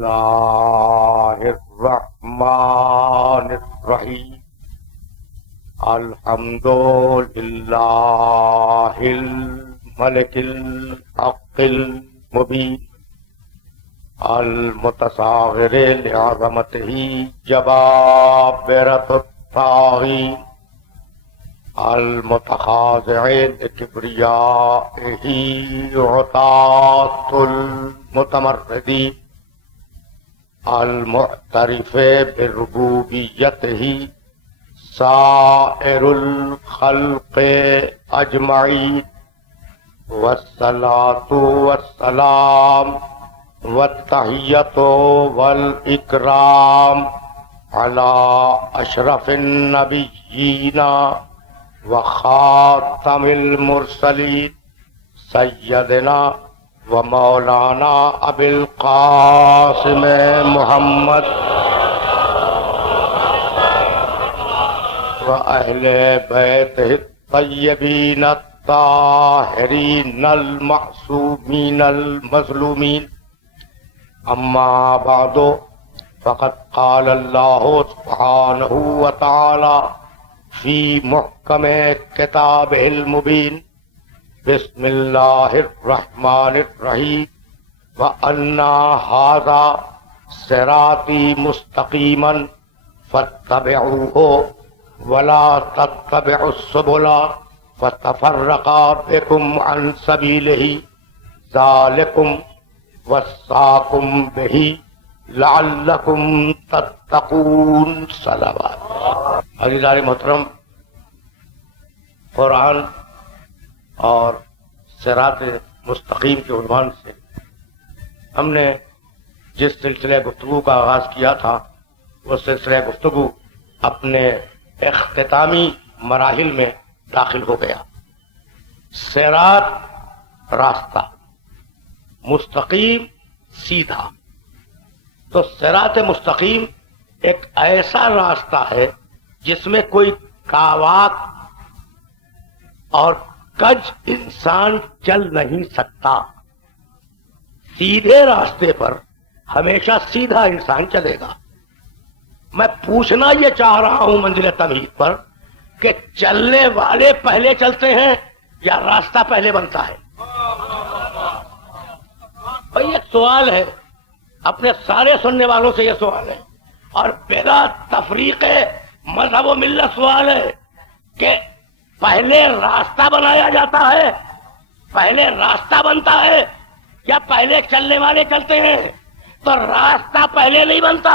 اللہ الرحمن الرحیم الحمد للہ الملک الحق المبین المتصاغر لعظمتہ جبابرۃ الطاغین المتخاضع لکبریائہ عتاۃ المتمردین المعترف بربوبیتہ سائر الخلق اجمعین والصلاۃ والسلام والتحیۃ والاکرام علی اشرف النبیین وخاتم المرسلین سیدنا و مولانا ابی القاسم محمد و اہل بیتہ الطیبین الطاہرین المعصومین المظلومین اما بعد فقد قال اللہ سبحانہ وتعالی فی محکم کتابہ المبین بسم اللہ الرحمن الرحیم وَأَنَّا هَذَا صِرَاطِي مُسْتَقِيمًا فَاتَّبِعُوهُ وَلَا تَتَّبِعُوا السُّبُلَ فَتَفَرَّقَ بِكُمْ عَنْ سَبِيلِهِ ذَلِكُمْ وَصَّاكُمْ بِهِ لَعَلَّكُمْ تَتَّقُونَ صلوات۔ عزیزان محترم، قرآن اور صراط مستقیم کے عنوان سے ہم نے جس سلسلہ گفتگو کا آغاز کیا تھا وہ سلسلہ گفتگو اپنے اختتامی مراحل میں داخل ہو گیا۔ صراط راستہ، مستقیم سیدھا۔ تو صراط مستقیم ایک ایسا راستہ ہے جس میں کوئی کاواک اور کج انسان چل نہیں سکتا۔ سیدھے راستے پر ہمیشہ سیدھا انسان چلے گا۔ میں پوچھنا یہ چاہ رہا ہوں منزل تمہید پر کہ چلنے والے پہلے چلتے ہیں یا راستہ پہلے بنتا ہے؟ بھائی ایک سوال ہے، اپنے سارے سننے والوں سے یہ سوال ہے، اور بلا تفریق مذہب و ملت سوال ہے کہ پہلے راستہ بنایا جاتا ہے، پہلے راستہ بنتا ہے یا پہلے چلنے والے چلتے ہیں؟ تو راستہ پہلے نہیں بنتا،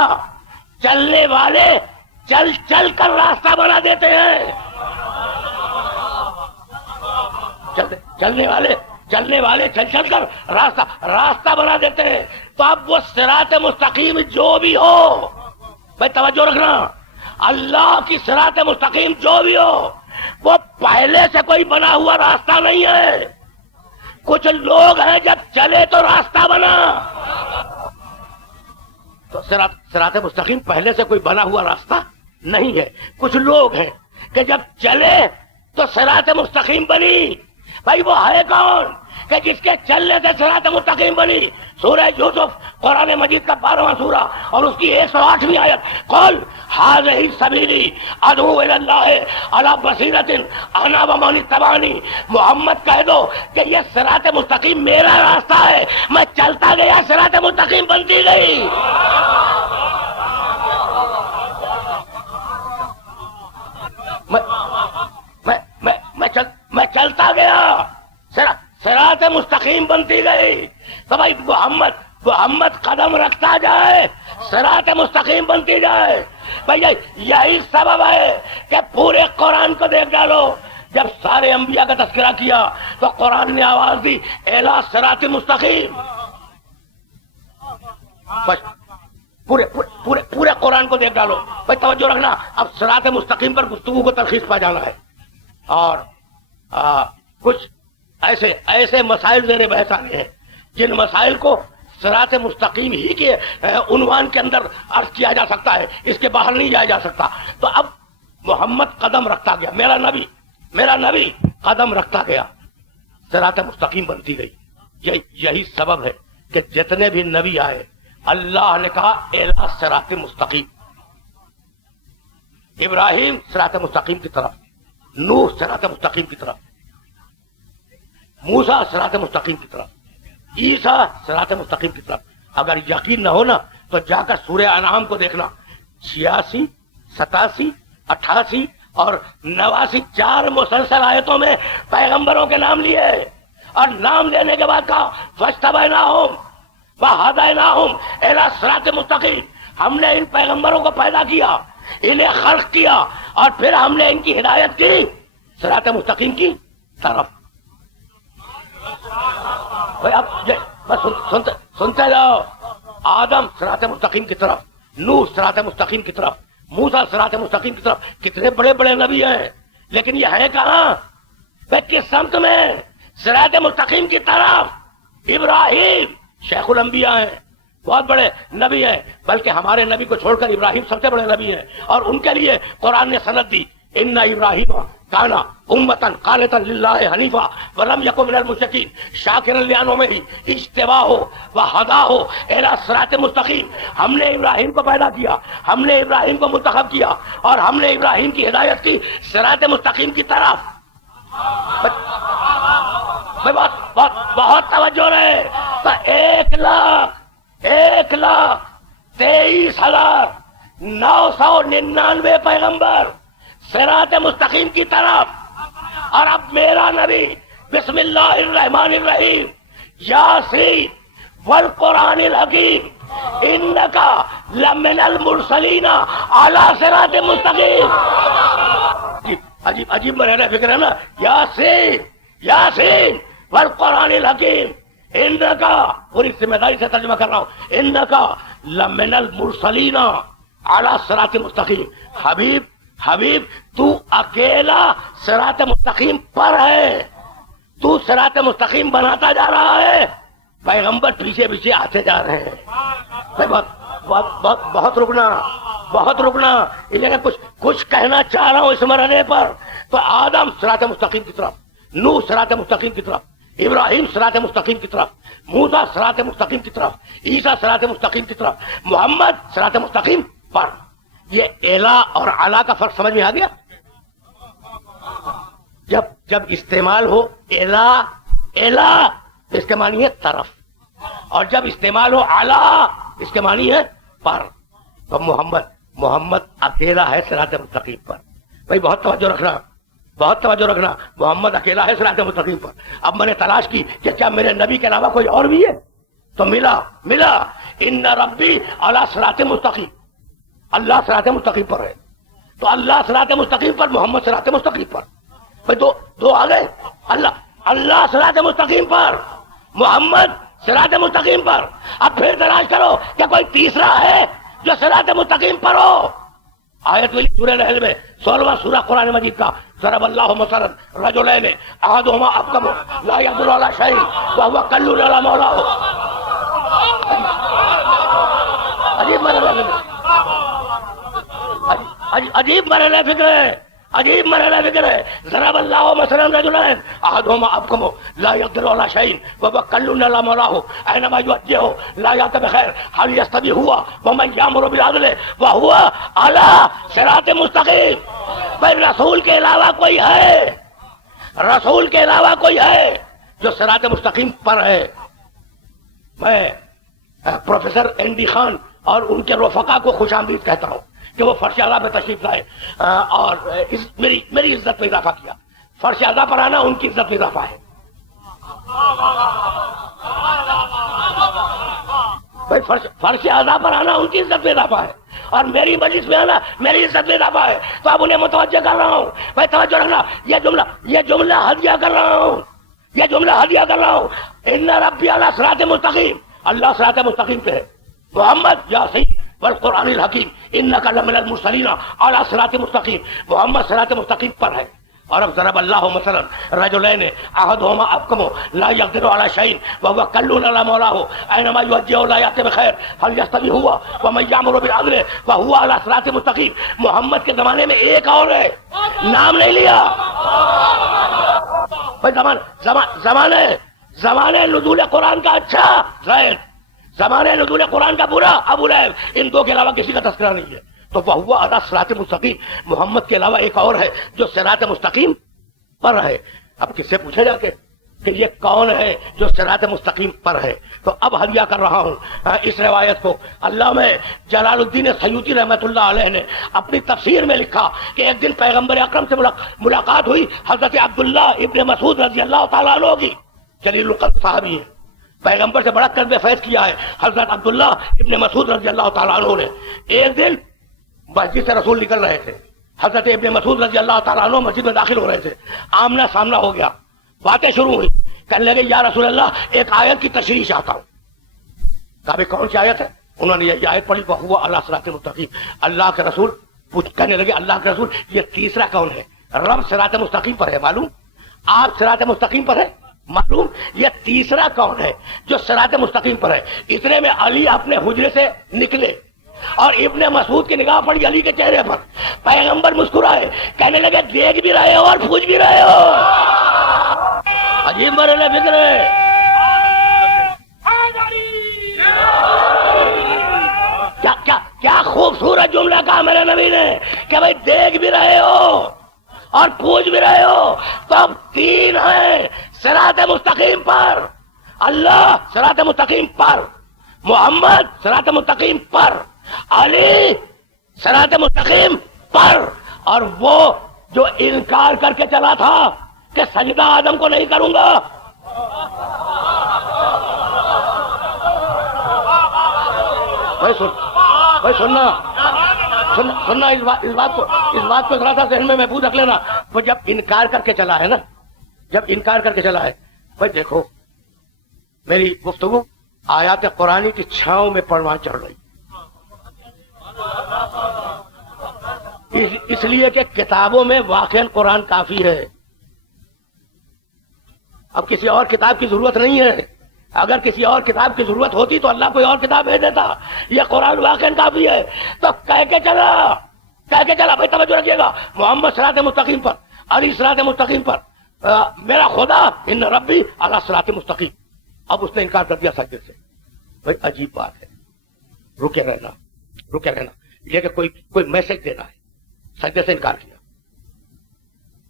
چلنے والے چل چل کر راستہ بنا دیتے ہیں۔ چلنے والے چل چل کر راستہ بنا دیتے ہیں۔ تو اب وہ صراط مستقیم جو بھی ہو، بھائی توجہ رکھنا، اللہ کی صراط مستقیم جو بھی ہو وہ پہلے سے کوئی بنا ہوا راستہ نہیں ہے۔ کچھ لوگ ہیں جب چلے تو راستہ بنا، تو صراط مستقیم پہلے سے کوئی بنا ہوا راستہ نہیں ہے۔ کچھ لوگ ہیں کہ جب چلے تو صراط مستقیم بنی۔ بھائی وہ ہے کون کہ جس کے چلنے سے صراط مستقیم بنی؟ سورہ یوسف قرآن مجید کا 12واں سورہ اور اس کی 108ویں آیت، قل ھذہ سبیلی ادعو الی اللہ علی بصیرۃ انا ومن اتبعنی۔ محمد کہہ دو کہ یہ صراط مستقیم میرا راستہ ہے، میں چلتا گیا صراط مستقیم بنتی گئی۔ میں چلتا گیا، صراط مستقیم بنتی گئی۔ تو بھائی محمد قدم رکھتا جائے، صراط مستقیم بنتی جائے۔ بھائی یہی سبب ہے کہ پورے قرآن کو دیکھ ڈالو، جب سارے انبیاء کا تذکرہ کیا تو قرآن نے آواز دی الی صراط مستقیم۔ پورے قرآن کو دیکھ ڈالو، بھائی توجہ رکھنا، اب صراط مستقیم پر گفتگو کو تلخیص پا جانا ہے، اور کچھ ایسے مسائل زیر بحث آنے ہیں جن مسائل کو صراط مستقیم ہی کے عنوان کے اندر عرض کیا جا سکتا ہے، اس کے باہر نہیں جایا جا سکتا۔ تو اب محمد قدم رکھتا گیا، میرا نبی قدم رکھتا گیا، صراط مستقیم بنتی گئی۔ یہی سبب ہے کہ جتنے بھی نبی آئے اللہ نے کہا الا صراط مستقیم، ابراہیم صراط مستقیم کی طرف، نوح صراط مستقیم کی طرف، موسیٰ صراط مستقیم کی طرف، عیسیٰ صراط مستقیم کی طرف۔ اگر یقین نہ ہونا تو جا کر سورہ انعام کو دیکھنا، 86، 87، 88 اور 89 4 مسلسل آیتوں میں پیغمبروں کے نام لیے، اور نام لینے کے بعد کہا فاجتبیناہم وہدیناہم الی صراط مستقیم۔ ہم نے ان پیغمبروں کو پیدا کیا، انہیں خلق کیا، اور پھر ہم نے ان کی ہدایت کی صراط مستقیم کی طرف۔ اب بس سنتے جاؤ، آدم صراط مستقیم کی طرف، نوح صراط مستقیم کی طرف، موسیٰ صراط مستقیم کی طرف۔ کتنے بڑے بڑے نبی ہیں، لیکن یہ ہیں کہاں؟ کس سمت میں؟ صراط مستقیم کی طرف۔ ابراہیم شیخ الانبیاء ہیں، بہت بڑے نبی ہیں، بلکہ ہمارے نبی کو چھوڑ کر ابراہیم سب سے بڑے نبی ہیں، اور ان کے لیے قرآن نے سند دی، ان ابراہیم کانا امتن قانتا للہ حنیفا ولم یکن من المشرکین شاکرا لانعمہ اجتباہ وہداہ الی صراط مستقیم۔ ہم نے ابراہیم کو پیدا کیا، ہم نے ابراہیم کو منتخب کیا، اور ہم نے ابراہیم کی ہدایت کی صراط مستقیم کی طرف۔ بہت توجہ رہے، تو 1,23,999 پیغمبر صراط مستقیم کی طرف، اور اب میرا نبی بسم اللہ الرحمن الرحیم یاسین والقرآن الحکیم انک لمن المرسلین علی صراط مستقیم۔ عجیب مرحلہ فکر ہے نا، یاسین والقرآن الحکیم انک، پوری ذمہ داری سے ترجمہ کر رہا ہوں، انک لمن المرسلین علی صراط مستقیم۔ حبیب تو اکیلا صراط مستقیم پر ہے، تو صراط مستقیم بناتا جا رہا ہے، پیغمبر پیچھے پیچھے آتے جا رہے ہیں۔ بہت رکنا، لیکن کچھ کہنا چاہ رہا ہوں اس مرحلے پر۔ تو آدم صراط مستقیم کی طرف، نوح صراط مستقیم کی طرف، ابراہیم صراط مستقیم کی طرف، موسیٰ صراط مستقیم کی طرف، عیسیٰ صراط مستقیم کی طرف، محمد صراط مستقیم پر۔ یہ الا اور علا کا فرق سمجھ میں آ گیا؟ جب استعمال ہو الا اس کے معنی ہے طرف، اور جب استعمال ہو علا اس کے معنی ہے پر۔ تو محمد اکیلا ہے صراط مستقیم پر۔ بھائی بہت توجہ رکھنا، محمد اکیلا ہے صراط مستقیم پر۔ اب میں نے تلاش کی کہ کیا میرے نبی کے علاوہ کوئی اور بھی ہے، تو ملا ان ربی علی صراط مستقیم، اللہ صراط مستقیم پر ہے، تو اللہ صراط مستقیم پر، محمد صراط مستقیم پر۔ بھائی دو آ گئے، اللہ صراط مستقیم پر، محمد صراط مستقیم پر۔ اب پھر تلاش کرو کہ کوئی تیسرا ہے جو صراط مستقیم پر ہو۔ آیت ملی سورہ نحل میں، 16واں سورہ قرآن مجید کا، ضرب اللہ مثلا رجلین احدہما ابکم لا یقدر علی شیء وہو کل علی مولاہ۔ عجیب مرحلہ فکر ہے، ضرب اللہ مثلا رجلین احدہما ابکم لا یقدر علی شیء وہو کل علی مولاہ اینما یوجہہ لا یأتی بخیر هل یستوی هو ومن یأمر بالعدل وہو علی صراط مستقیم۔ بھائی رسول کے علاوہ کوئی ہے جو صراط مستقیم پر ہے؟ میں پروفیسر این ڈی خان اور ان کے رفقا کو خوش آمدید کہتا ہوں کہ وہ فرش اعلیٰ پہ تشریف لائے اور میری عزت میں اضافہ کیا۔ فرش اعلیٰ پر آنا ان کی عزت میں اضافہ ہے۔ بھائی فرش اعلیٰ پر آنا ان کی عزت میں اضافہ ہے، اور میری مجلس میں آنا میری عزت میں اضافہ ہے۔ تو اب انہیں متوجہ کر رہا ہوں، بھائی توجہ رکھنا، یہ جملہ ہدیہ کر رہا ہوں، ان ربی علی صراط مستقیم، اللہ صراط مستقیم پہ ہے، محمد یاسین والقرآن الحکیم انک لمن المرسلین علی صراط مستقیم، محمد صراط مستقیم پر ہے۔ اور اب ضرب اللہ مثلا رجلین احدہما ابکم لا یقدر علی شیء وہو کل علی مولاہ اینما یوجہہ لا یأتی بخیر هل یستوی هو ومن یأمر بالعدل وہو علی صراط مستقیم۔ محمد کے زمانے میں ایک اور ہے، نام نہیں لیا۔ بھائی زمانے نزول قرآن کا اچھا، زمانے نزول قرآن کا پورا ابو لہب، ان دو کے علاوہ کسی کا تذکرہ نہیں ہے. تو وہ علی صراط مستقیم، محمد کے علاوہ ایک اور ہے جو صراط مستقیم پر ہے. اب کس سے پوچھا جا کے کہ یہ کون ہے جو صراط مستقیم پر ہے؟ تو اب حلیہ کر رہا ہوں اس روایت کو. علامہ جلال الدین سیوطی رحمۃ اللہ علیہ نے اپنی تفسیر میں لکھا کہ ایک دن پیغمبر اکرم سے ملاقات ہوئی حضرت عبداللہ ابن مسعود رضی اللہ تعالیٰ عنہ کی. جلیل القدر صحابی ہے، پیغمبر سے بڑا قلب فیض کیا ہے حضرت عبداللہ ابن مسعود رضی اللہ تعالیٰ عنہ نے. ایک دن مسجد سے رسول نکل رہے تھے، حضرت ابن مسعود رضی اللہ تعالیٰ عنہ مسجد میں داخل ہو رہے تھے. آمنا سامنا ہو گیا، باتیں شروع ہوئی. کہنے لگے یا رسول اللہ ایک آیت کی تشریح چاہتا ہوں. کہا بھئی کون سی آیت ہے؟ انہوں نے یہ آیت پڑھی وَهُوَ عَلَىٰ صِرَاطٍ مُسْتَقِيمٍ. اللہ کے رسول کہنے لگے اللہ کے رسول یہ تیسرا کون ہے؟ رب صراط مستقیم پر ہے معلوم، آپ صراط مستقیم پر ہے معلوم، یہ تیسرا کون ہے جو صراط مستقیم پر ہے؟ اتنے میں علی اپنے حجرے سے نکلے اور ابن مسعود کی نگاہ پڑی علی کے چہرے پر. پیغمبر مسکرائے، کہنے لگے دیکھ بھی رہے ہو اور پوچھ بھی رہے ہو. عجیب مرحلہ فکر ہے. کیا خوبصورت جملہ کہا میرے نبی نے کہ بھائی دیکھ بھی رہے ہو اور پوچھ بھی رہے ہو. تو اب تین ہیں صراط مستقیم پر، اللہ صراط مستقیم پر، محمد صراط مستقیم پر، علی صراط مستقیم پر، اور وہ جو انکار کر کے چلا تھا کہ سجدہ آدم کو نہیں کروں گا. سننا اس بات کو ذرا سا ذہن میں محفوظ رکھ لینا. وہ جب انکار کر کے چلا ہے نا، جب انکار کر کے چلا ہے، بھائی دیکھو میری گفتگو آیات قرآنی کی چھاؤں میں پڑھنا چل رہی، اس لیے کہ کتابوں میں واقعاً قرآن کافی ہے. اب کسی اور کتاب کی ضرورت نہیں ہے. اگر کسی اور کتاب کی ضرورت ہوتی تو اللہ کوئی اور کتاب بھیج دیتا. یہ قرآن واقعاً کافی ہے. تو کہہ کے چلا بھائی توجہ رکھیے گا، محمد صراط مستقیم پر، علی صراط مستقیم پر، میرا خدا ان ربی علی صراط مستقیم. اب اس نے انکار کر دیا سجدے سے. بھائی عجیب بات ہے، رکے رہنا یہ کہ کوئی میسج دینا ہے. سجدے سے انکار کیا.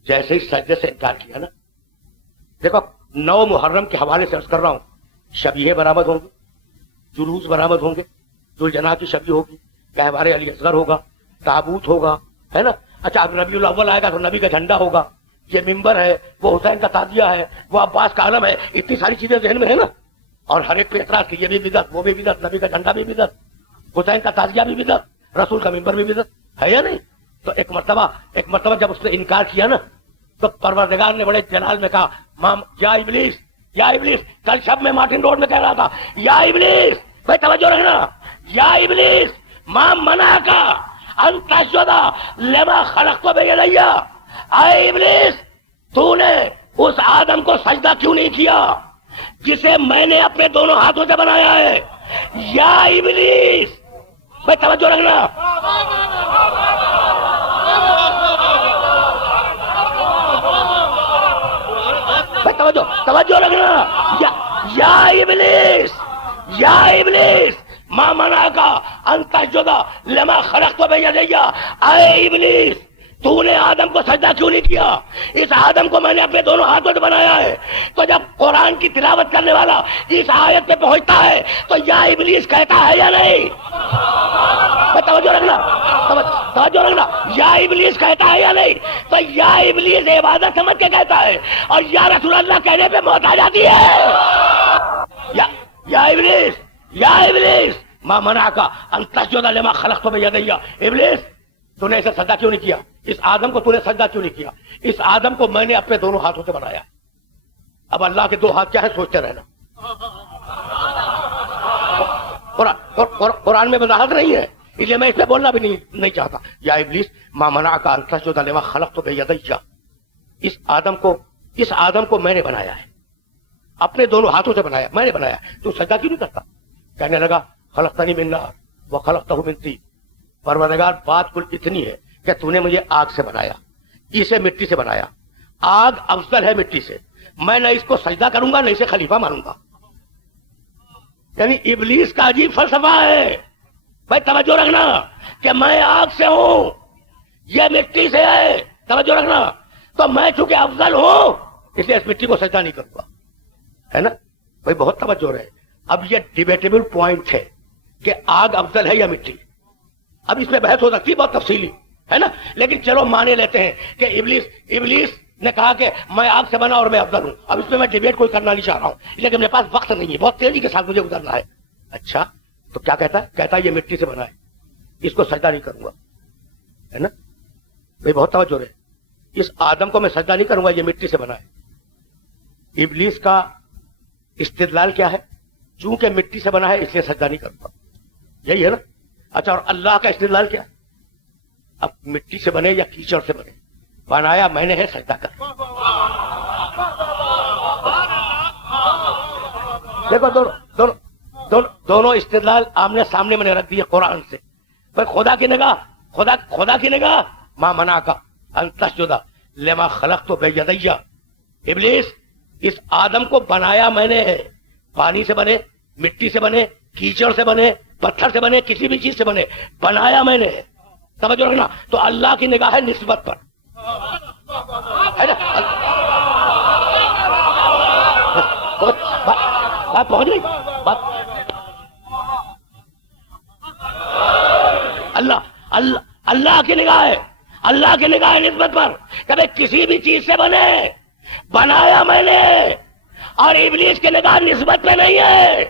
جیسے ہی سجدے سے انکار کیا نا، دیکھو 9 محرم کے حوالے سے عرض کر رہا ہوں، شبیہ برآمد ہوں گے، جلوس برآمد ہوں گے، ذوالجناح کی شبیہ ہوگی، گہوار علی اصغر ہوگا، تابوت ہوگا، ہے نا. اچھا اب ربیع الاول آئے گا تو نبی کا جھنڈا ہوگا، یہ ممبر ہے، وہ حسین کا تعزیہ ہے، وہ عباس کا علم ہے. اتنی ساری چیزیں ذہن میں ہے نا، اور ہر ایک پہ اعتراض کی یہ بھی بدعت، وہ بھی بدعت، نبی کا جھنڈا بھی بدعت، حسین کا تعزیہ بھی بدعت، رسول کا ممبر بھی بدعت ہے یا نہیں. تو ایک مرتبہ جب اس نے انکار کیا نا، تو پروردگار نے بڑے جلال میں کہا یا ابلیس کل شب میں مارٹن روڈ میں کہہ رہا تھا یا ابلیس، بھائی توجہ رکھنا، یا ابلیس ما منعک ان تسجد لما خلقت بیدی. اے ابلیس تو نے اس آدم کو سجدہ کیوں نہیں کیا جسے میں نے اپنے دونوں ہاتھوں سے بنایا ہے. یا ابلیس، بھائی توجہ رکھنا، توجہ رکھنا. یا ابلیس ما منعک ان تسجد لما خلقت بیدی. اے ابلیس تو نے آدم کو سجدہ کیوں نہیں کیا؟ اس آدم کو میں نے اپنے دونوں ہاتھوں سے بنایا ہے. تو جب قرآن کی تلاوت کرنے والا اس آیت پہ پہنچتا ہے تو یا ابلیس کہتا ہے یا نہیں؟ توجہ رکھنا، یا ابلیس کہتا ہے یا نہیں؟ تو یا ابلیس عبادت سمجھ کے کہتا ہے، اور یا رسول اللہ کہنے پہ موت آ جاتی ہے. یا ابلیس ما منعک ان تسجد لما خلقت بیدی. ابلیس تو نے اسے سجدہ کیوں نہیں کیا؟ اس آدم کو تو نے سجدہ کیوں نہیں کیا؟ اس آدم کو میں نے اپنے دونوں ہاتھوں سے بنایا. اب اللہ کے 2 ہاتھ کیا ہے سوچتے رہنا. قرآن میں وضاحت نہیں ہے، اس لیے میں اس پہ بولنا بھی نہیں چاہتا. یا ابلیس ما منعک ان تسجد لما خلقت بیدی. اس آدم کو میں نے بنایا ہے، اپنے دونوں ہاتھوں سے بنایا، میں نے بنایا. تو سجدہ کیوں نہیں کرتا؟ کہنے لگا خلقتنی من نار وخلقتہ من طین. پروردگار بات کل اتنی ہے کہ تو نے مجھے آگ سے بنایا، اسے مٹی سے بنایا. آگ افضل ہے مٹی سے. میں نہ اس کو سجدہ کروں گا نہ اسے خلیفہ مانوں گا. یعنی ابلیس کا عجیب فلسفہ ہے. بھائی توجہ رکھنا کہ میں آگ سے ہوں، یہ مٹی سے ہے، توجہ رکھنا. تو میں چونکہ افضل ہوں اس لیے اس مٹی کو سجدہ نہیں کروں گا، ہے نا بھائی؟ بہت توجہ رہے. اب یہ ڈیبیٹیبل پوائنٹ ہے کہ آگ افضل ہے یا مٹی. اب اس میں بحث ہو سکتی ہے بہت تفصیلی، ہے نا، لیکن چلو مانے لیتے ہیں کہ ابلیس نے کہا کہ میں آگ سے بنا اور میں افضل ہوں. اب اس میں ڈیبیٹ کوئی کرنا نہیں چاہ رہا ہوں، لیکن میرے پاس وقت نہیں ہے، بہت تیزی کے ساتھ مجھے گزرنا ہے. اچھا تو کیا کہتا ہے؟ کہتا ہے یہ مٹی سے بنا ہے، اس کو سجدہ نہیں کروں گا، ہے نا بھائی؟ بہت توجہ رہے. اس آدم کو میں سجدہ نہیں کروں گا، یہ مٹی سے بنا ہے. ابلیس کا استدلال کیا ہے؟ چونکہ مٹی سے بنا ہے اس لیے سجدہ نہیں کروں گا، یہی ہے نا. اچھا اور اللہ کا استدلال کیا؟ اب مٹی سے بنے یا کیچڑ سے بنے، بنایا میں نے ہے، سجدہ کر. دیکھو دونوں استدلال آمنے سامنے میں نے رکھ دیے قرآن سے. بھائی خدا کی نگاہ ماں منا کا انتشدہ لما خلقت بیدیہ. ابلیس اس آدم کو بنایا میں نے ہے، پانی سے بنے، مٹی سے بنے، کیچڑ سے بنے، پتھر سے بنے، کسی بھی چیز سے بنے، بنایا میں نے ہے. توجہ رکھنا. تو اللہ کی نگاہ ہے نسبت پر، ہے نا؟ بات پہنچ گئی. اللہ کی نگاہ ہے، اللہ کی نگاہ ہے نسبت پر. کبھی کسی بھی چیز سے بنے، بنایا میں نے. اور ابلیس کی نگاہ نسبت پہ نہیں ہے،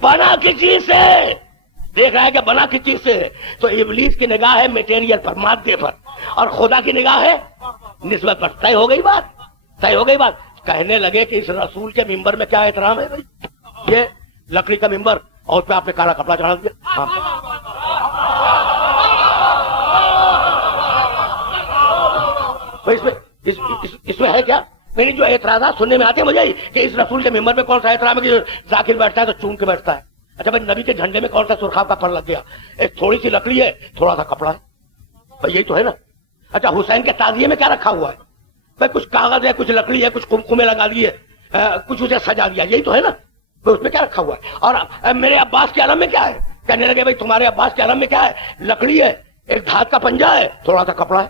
بنا کی چیز سے دیکھ رہا ہے کہ بنا کی چیز سے. تو ابلیس کی نگاہ ہے میٹیریل پر، مادے پر، اور خدا کی نگاہ ہے نسبت پر. طے ہو گئی بات. کہنے لگے کہ اس رسول کے ممبر میں کیا احترام ہے بھائی؟ یہ لکڑی کا ممبر اور اس پہ آپ نے کالا کپڑا چڑھا دیا. اس میں ہے کیا؟ میری جو اعتراضات سننے میں آتے ہیں مجھے کہ اس رسول کے ممبر میں کون سا احترام ہے کہ ذاکر بیٹھتا ہے تو چون کے بیٹھتا ہے. اچھا بھائی نبی کے جھنڈے میں کون سا سرخاب کا پر لگ گیا؟ ایک تھوڑی سی لکڑی ہے، تھوڑا سا کپڑا ہے، بھائی یہی تو ہے نا. اچھا حسین کے تعزیے میں کیا رکھا ہوا ہے؟ بھائی کچھ کاغذ ہے، کچھ لکڑی ہے، کچھ کمکمے لگا دیے، کچھ اسے سجا دیا، یہی تو ہے نا. اس میں کیا رکھا ہوا ہے؟ اور میرے عباس کے عالم میں کیا ہے؟ کہنے لگے بھائی تمہارے عباس کے عالم میں کیا ہے؟ لکڑی ہے، ایک دھات کا پنجہ ہے، تھوڑا سا کپڑا ہے.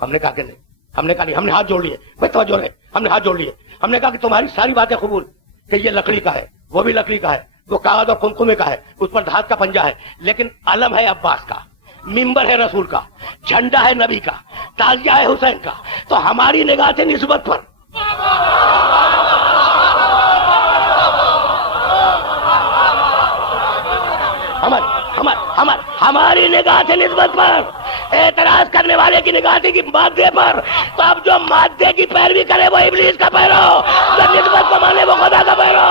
ہم نے کہا کہ نہیں، ہم نے کہا نہیں، ہم نے ہاتھ جوڑ لیے. بھائی توجہ رہے، ہم نے ہاتھ جوڑ لیے. ہم نے کہا کہ تمہاری ساری باتیں قبول کہ یہ لکڑی کا ہے، وہ بھی لکڑی کا ہے، وہ کاغذ اور کمکمے کا ہے، اس پر دھات کا پنجہ ہے، لیکن علم ہے عباس کا، ممبر ہے رسول کا، جھنڈا ہے نبی کا، تعزیہ ہے حسین کا. تو ہماری نگاہ سے نسبت پر ہماری نگاہ سے نسبت پر، اعتراض کرنے والے کی نگاہ سے مادے پر. تو اب جو مادے کی پیروی کرے وہ ابلیس کا پیرو، جو نسبت کو مانے وہ خدا کا پیرو.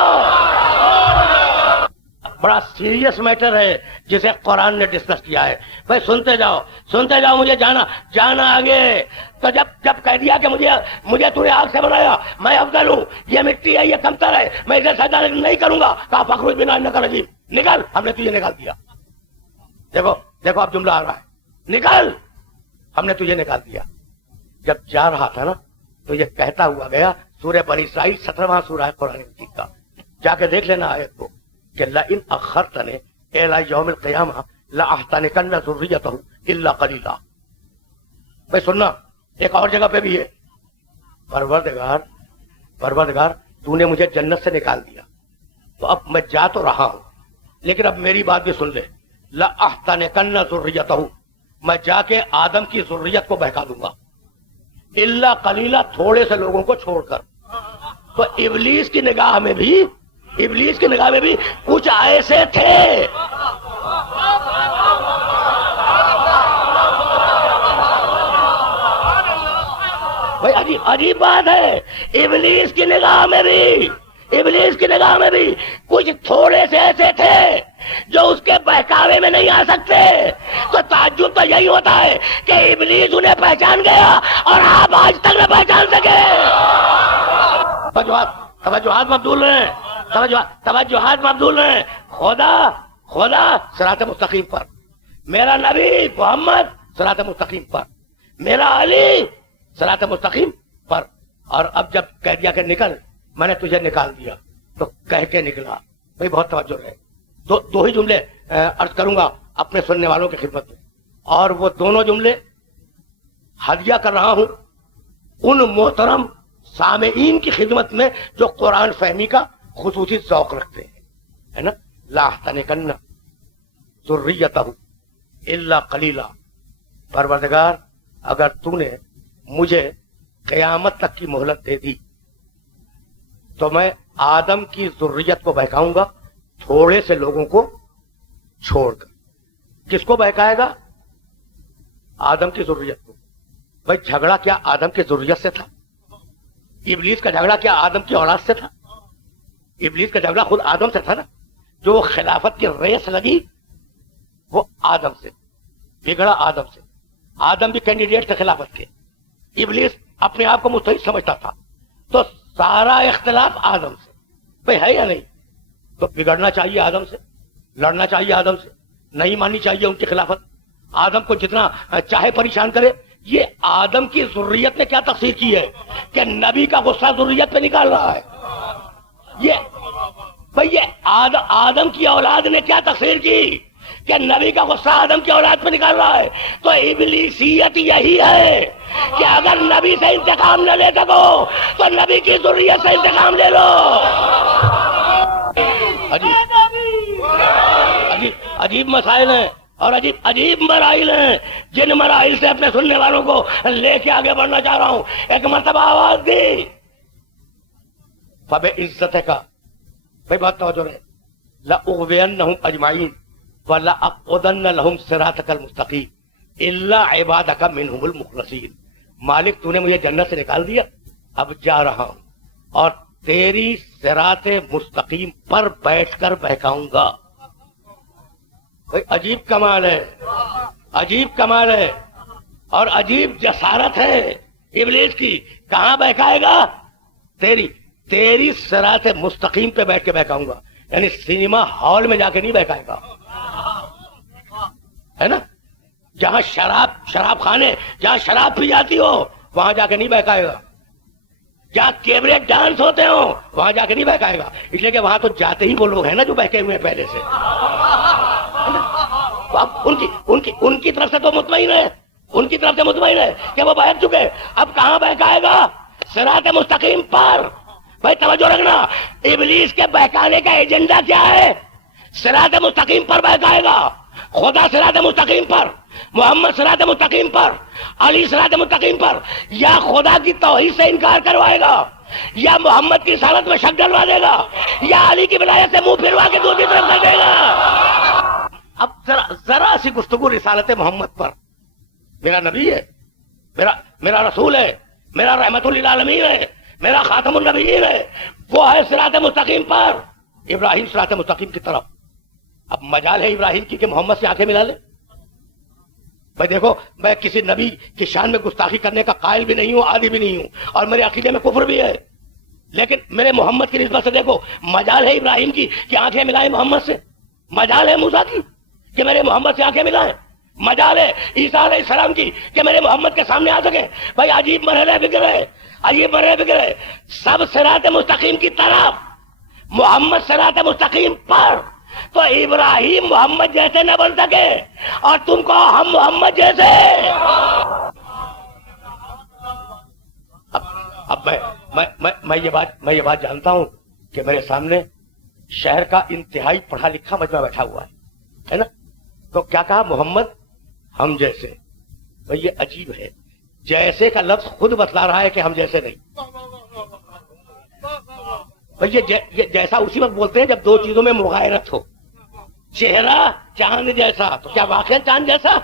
بڑا سیریس میٹر ہے جسے قرآن نے ڈسکس کیا ہے. بھائی سنتے جاؤ، مجھے جانا آگے. تو جب کہہ دیا کہ مجھے تو نے آگ سے بنایا، میں افضل ہوں، یہ مٹی ہے، یہ کمتر ہے، میں اسے سجدہ نہیں کروں گا، کہا فخرج بنا انک رجیم، نکل، ہم نے تجھے نکال دیا. دیکھو اب جملہ آ رہا ہے، نکل، ہم نے تجھے نکال دیا. جب جا رہا تھا نا تو یہ کہتا ہوا گیا، سورہ بنی اسرائیل 17واں سورہ ہے قرآن مجید کا، جا کے دیکھ لینا آیت کو کہ لئن اخرتنی الی یوم القیامہ لاحتنکن ذریتہ الا قلیلا. بھائی سننا، ایک اور جگہ پہ بھی ہے، پروردگار تو نے مجھے جنت سے نکال دیا، تو اب میں جا تو رہا ہوں، لیکن اب میری بات بھی سن لے، لاحتنکن ذریتہ، میں جا کے آدم کی ذریت کو بہکا دوں گا، الا قلیلا، تھوڑے سے لوگوں کو چھوڑ کر. تو ابلیس کی نگاہ میں بھی کچھ ایسے تھے بھائی، عجیب بات ہے. ابلیس کی نگاہ میں بھی کچھ تھوڑے سے ایسے تھے جو اس کے بہکاوے میں نہیں آ سکتے. تو تعجب تو یہی ہوتا ہے کہ ابلیس انہیں پہچان گیا اور آپ آج تک نہ پہچان سکے. توجہات مبذول ہیں. خدا صراط مستقیم پر، میرا نبی محمد صراط مستقیم پر، میرا علی صراط مستقیم پر. اور اب جب کہہ دیا کہ نکل، میں نے تجھے نکال دیا، تو کہہ کے نکلا، بھائی بہت توجہ رہے. دو ہی جملے عرض کروں گا اپنے سننے والوں کی خدمت میں, اور وہ دونوں جملے ہدیہ کر رہا ہوں ان محترم سامعین کی خدمت میں جو قرآن فہمی کا خصوصی ذوق رکھتے ہیں, ہے نا. لاحتنکن ذریتہ الا قلیلا. پروردگار اگر تو نے مجھے قیامت تک کی مہلت دے دی تو میں آدم کی ذریت کو بہکاؤں گا تھوڑے سے لوگوں کو چھوڑ کر. کس کو بہکائے گا؟ آدم کی ذریت کو. بھائی جھگڑا کیا آدم کی ذریت سے تھا؟ ابلیس کا جھگڑا کیا آدم کی اولاد سے تھا؟ ابلیس کا جھگڑا خود آدم سے تھا نا. جو خلافت کی ریس لگی وہ آدم سے, بگڑا آدم سے. آدم بھی کینڈیڈیٹ تھے خلافت کے. ابلیس اپنے آپ کو مستحق سمجھتا تھا, تو سارا اختلاف آدم سے. بھائی ہے یا نہیں؟ تو بگڑنا چاہیے آدم سے, لڑنا چاہیے آدم سے, نہیں ماننی چاہیے ان کی خلافت. آدم کو جتنا چاہے پریشان کرے. یہ آدم کی ذریت نے کیا تقصیر کی ہے کہ نبی کا غصہ ذریت پہ نکال رہا ہے؟ یہ آدم کی اولاد نے کیا تقصیر کی کہ نبی کا غصہ آدم کی اولاد پہ نکال رہا ہے؟ تو ابلیسیت یہی ہے کہ اگر نبی سے انتقام نہ لے سکو تو نبی کی ذریت سے انتقام لے لو. عجیب مسائل ہیں اور عجیب مراحل ہیں جن مراحل سے اپنے سننے والوں کو لے کے آگے بڑھنا چاہ رہا ہوں. ایک مرتبہ آواز دی فبے عزت کا. بھائی بات توجہ رہے. لأغوینہم اجمعین وَلَأَقْعُدَنَّ لَهُمْ صِرَاطَكَ الْمُسْتَقِيمَ إِلَّا عِبَادَكَ مِنْهُمُ الْمُخْلَصِينَ. مالک تو نے مجھے جنت سے نکال دیا, اب جا رہا ہوں اور تیری صراط مستقیم پر بیٹھ کر بہکاؤں گا. بھائی عجیب کمال ہے, عجیب کمال ہے اور عجیب جسارت ہے ابلیس کی. کہاں بہکائے گا؟ تیری صراط مستقیم پہ بیٹھ کے بہکاؤں گا. یعنی سینما ہال میں جا کے نہیں بہکائے گا, ہے نا. جہاں شراب خانے جہاں شراب پی جاتی ہو وہاں جا کے نہیں بہکائے گا. جہاں کیبریٹ ڈانس ہوتے ہو وہاں جا کے نہیں بہکائے گا. اس لیے کہ وہاں تو جاتے ہی وہ لوگ ہیں نا جو بہکے ہوئے ہیں پہلے سے. اب ان کی طرف سے تو مطمئن ہے, ان کی طرف سے مطمئن ہے کہ وہ بہک چکے. اب کہاں بہکائے گا؟ صراط مستقیم پر. بھائی توجہ رکھنا, ابلیس کے بہکانے کا ایجنڈا کیا ہے؟ صراط مستقیم پر بہکائے گا. خدا صراط مستقیم پر, محمد صراط مستقیم پر, علی صراط مستقیم پر. یا خدا کی توحید سے انکار کروائے گا, یا محمد کی رسالت میں شک ڈلوا دے گا, یا علی کی ولایت سے منہ پھروا کے دوسری طرف کر دے گا. اب ذرا سی گفتگو رسالت محمد پر. میرا نبی ہے, میرا رسول ہے, میرا رحمت للعالمین ہے, میرا خاتم النبیین ہے, وہ ہے صراط مستقیم پر. ابراہیم صراط مستقیم کی طرف. اب مجال ہے ابراہیم کی کہ محمد سے آنکھیں ملا لے. بھائی دیکھو, میں کسی نبی کی شان میں گستاخی کرنے کا قائل بھی نہیں ہوں, عادی بھی نہیں ہوں, اور میرے عقیدے میں کفر بھی ہے. لیکن میرے محمد کی نسبت سے دیکھو, مجال ہے ابراہیم کی کہ آنکھیں ملائیں محمد سے. مجال ہے موسیٰ کی کہ میرے محمد سے آنکھیں ملائیں. مجال ہے عیسیٰ علیہ السلام کی کہ میرے محمد کے سامنے آ سکیں. بھائی عجیب مرحلہ فکر ہے, عجیب مرحلہ فکر ہے. سب صراط مستقیم کی طرف, محمد صراط مستقیم پر. تو ابراہیم محمد جیسے نہ بن سکے اور تم کو ہم محمد جیسے. اب میں یہ بات جانتا ہوں کہ میرے سامنے شہر کا انتہائی پڑھا لکھا مجمع بیٹھا ہوا ہے نا. تو کیا کہا؟ محمد ہم جیسے. بھئی یہ عجیب ہے, جیسے کا لفظ خود بتلا رہا ہے کہ ہم جیسے نہیں. بھئی یہ جیسا اسی وقت بولتے ہیں جب دو چیزوں میں مغایرت ہو. چہرہ چاند جیسا, تو کیا واقعا چاند جیسا؟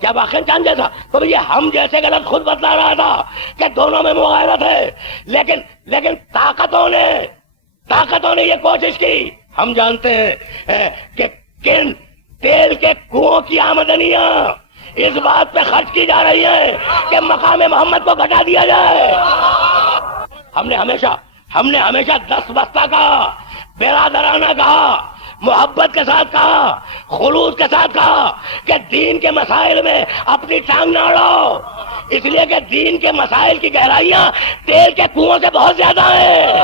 کیا واقعا چاند جیسا؟ تو یہ ہم جیسے کا لفظ خود بتلا رہا تھا کہ دونوں میں مغایرت ہے. لیکن طاقتوں نے یہ کوشش کی. ہم جانتے ہیں کہ کن تیل کے کنووں کی آمدنیاں اس بات پہ خرچ کی جا رہی ہیں کہ مقام محمد کو گھٹا دیا جائے. ہم نے ہمیشہ 10 بستہ کہا, برادرانہ کہا, محبت کے ساتھ کہا, خلوص کے ساتھ کہا کہ دین کے مسائل میں اپنی ٹانگ نہ اڑاؤ, اس لیے کہ دین کے مسائل کی گہرائیاں تیل کے کنووں سے بہت زیادہ ہیں.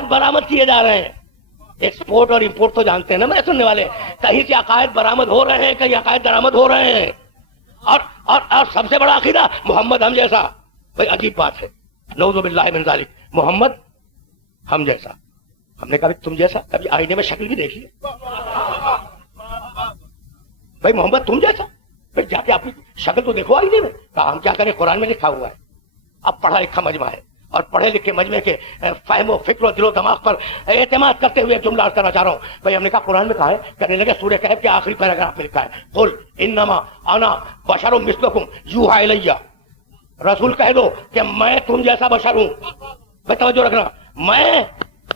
عقائد برآمد کیے جا رہے ہیں. ایکسپورٹ اور امپورٹ تو جانتے ہیں نا میرے سننے والے, کہیں سے عقائد برآمد ہو رہے ہیں, کہیں عقائد درآمد ہو رہے ہیں. اور سب سے بڑا عقیدہ محمد ہم جیسا. بھائی عجیب بات ہے, نعوذ باللہ من ذالک, محمد ہم جیسا. ہم نے کہا تم جیسا, کبھی آئینے میں شکل بھی دیکھیے. بھائی محمد تم جیسا, پھر جا کے اپنی شکل تو دیکھو آئینے میں. کہا ہم کیا کریں, قرآن میں لکھا ہوا ہے. اب پڑھا لکھا مجمع ہے, اور پڑھے لکھے مجمع کے فہم و فکر و دل و دماغ پر اعتماد کرتے ہوئے جملہ عرض کرنا چاہ رہا ہوں. بھائی ہم نے کہا قرآن میں کہا ہے, کرنے لگے سورہ کہف کے آخری پیراگراف میں لکھا ہے, قل انما انا بشر مثلکم یوحی الی. رسول کہہ دو کہ میں تم جیسا بشر ہوں. بھائی توجہ رکھنا,